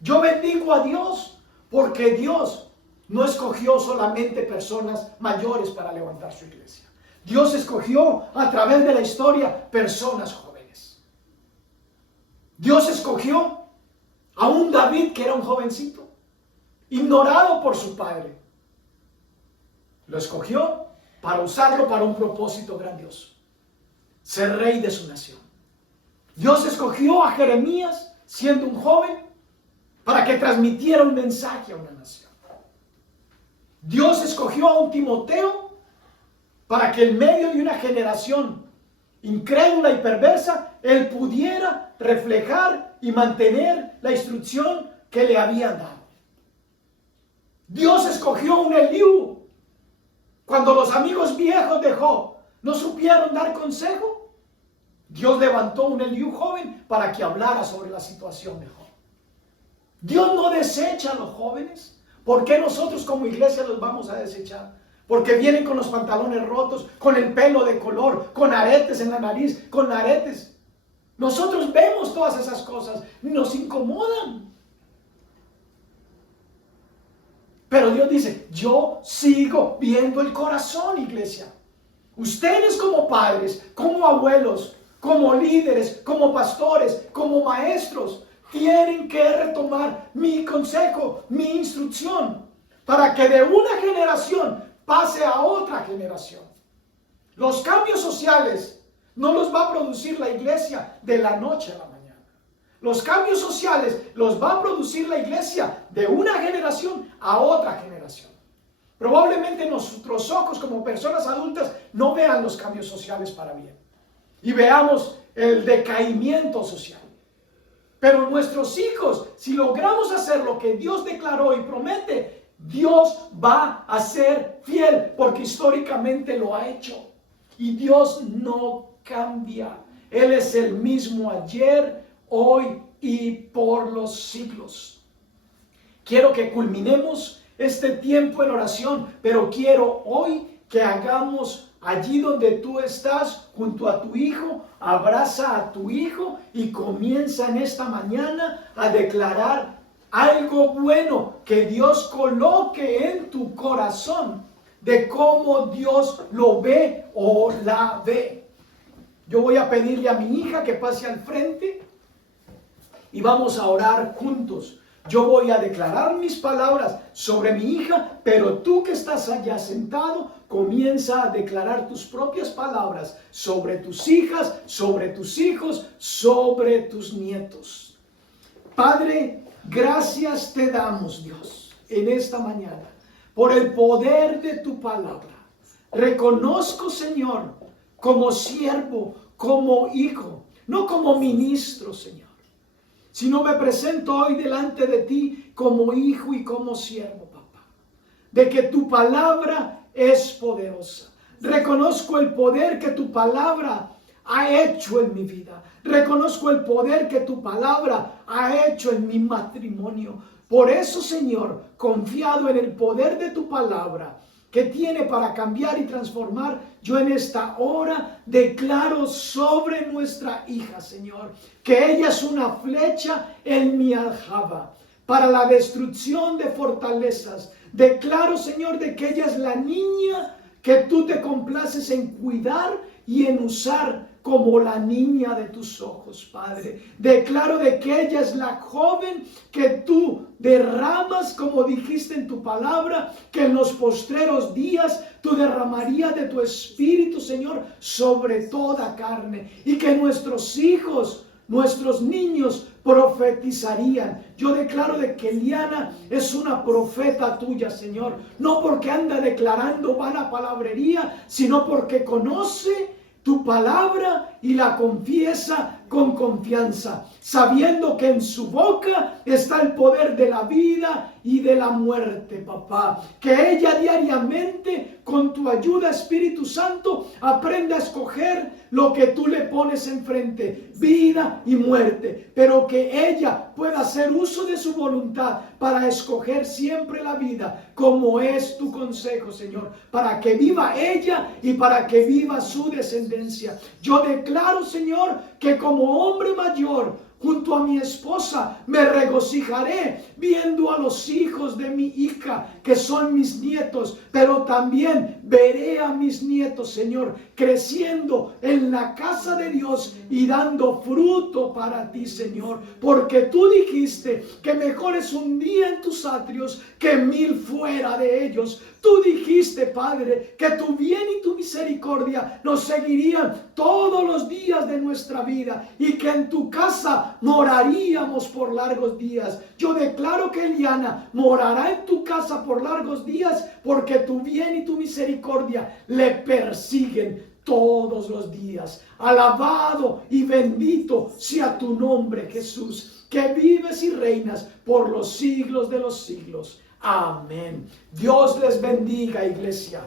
Yo bendigo a Dios porque Dios no escogió solamente personas mayores para levantar su iglesia. Dios escogió a través de la historia personas jóvenes. Dios escogió a un David que era un jovencito, ignorado por su padre. Lo escogió para usarlo para un propósito grandioso: ser rey de su nación. Dios escogió a Jeremías siendo un joven para que transmitiera un mensaje a una nación. Dios escogió a un Timoteo para que en medio de una generación incrédula y perversa, él pudiera reflejar y mantener la instrucción que le habían dado. Dios escogió a un Eliú cuando los amigos viejos de Job no supieron dar consejo. Dios levantó un Eliú joven para que hablara sobre la situación de Job. Dios no desecha a los jóvenes. ¿Por qué nosotros como iglesia los vamos a desechar? Porque vienen con los pantalones rotos, con el pelo de color, con aretes en la nariz, con aretes. Nosotros vemos todas esas cosas, nos incomodan. Pero Dios dice, yo sigo viendo el corazón, iglesia. Ustedes como padres, como abuelos, como líderes, como pastores, como maestros, tienen que retomar mi consejo, mi instrucción, para que de una generación pase a otra generación. Los cambios sociales no los va a producir la iglesia de la noche a la mañana. Los cambios sociales los va a producir la iglesia de una generación a otra generación. Probablemente nuestros ojos como personas adultas no vean los cambios sociales para bien y veamos el decaimiento social. Pero nuestros hijos, si logramos hacer lo que Dios declaró y promete, Dios va a ser fiel porque históricamente lo ha hecho. Y Dios no cambia. Él es el mismo ayer, hoy y por los siglos. Quiero que culminemos este tiempo en oración, pero quiero hoy que hagamos allí donde tú estás, junto a tu hijo, abraza a tu hijo y comienza en esta mañana a declarar algo bueno que Dios coloque en tu corazón de cómo Dios lo ve o la ve. Yo voy a pedirle a mi hija que pase al frente y vamos a orar juntos. Yo voy a declarar mis palabras sobre mi hija, pero tú que estás allá sentado, comienza a declarar tus propias palabras sobre tus hijas, sobre tus hijos, sobre tus nietos. Padre, gracias te damos, Dios, en esta mañana, por el poder de tu palabra. Reconozco, Señor, como siervo, como hijo, no como ministro, Señor, sino me presento hoy delante de ti como hijo y como siervo, papá, de que tu palabra es poderosa. Reconozco el poder que tu palabra ha hecho en mi vida. Reconozco el poder que tu palabra ha hecho en mi matrimonio. Por eso, Señor, confiado en el poder de tu palabra, que tiene para cambiar y transformar, yo en esta hora declaro sobre nuestra hija, Señor, que ella es una flecha en mi aljaba para la destrucción de fortalezas. Declaro, Señor, de que ella es la niña que tú te complaces en cuidar y en usar como la niña de tus ojos, Padre. Declaro de que ella es la joven que tú derramas, como dijiste en tu palabra, que en los postreros días tú derramarías de tu espíritu, Señor, sobre toda carne, y que nuestros hijos, nuestros niños profetizarían. Yo declaro de que Eliana es una profeta tuya, Señor, no porque anda declarando vana palabrería, sino porque conoce tu palabra y la confiesa con confianza, sabiendo que en su boca está el poder de la vida y de la muerte, papá. Que ella diariamente, con tu ayuda, Espíritu Santo, aprenda a escoger lo que tú le pones enfrente, vida y muerte, pero que ella pueda hacer uso de su voluntad para escoger siempre la vida, como es tu consejo, Señor, para que viva ella y para que viva su descendencia. Yo declaro, Señor, que como hombre mayor, junto a mi esposa, me regocijaré viendo a los hijos de mi hija, que son mis nietos, pero también veré a mis nietos, Señor, creciendo en la casa de Dios y dando fruto para ti, Señor, porque tú dijiste que mejor es un día en tus atrios que 1000 fuera de ellos. Tú dijiste, Padre, que tu bien y tu misericordia nos seguirían todos los días de nuestra vida y que en tu casa moraríamos por largos días. Yo declaro que Eliana morará en tu casa por largos días porque tu bien y tu misericordia le persiguen todos los días. Alabado y bendito sea tu nombre, Jesús, que vives y reinas por los siglos de los siglos. Amén. Dios les bendiga, iglesia.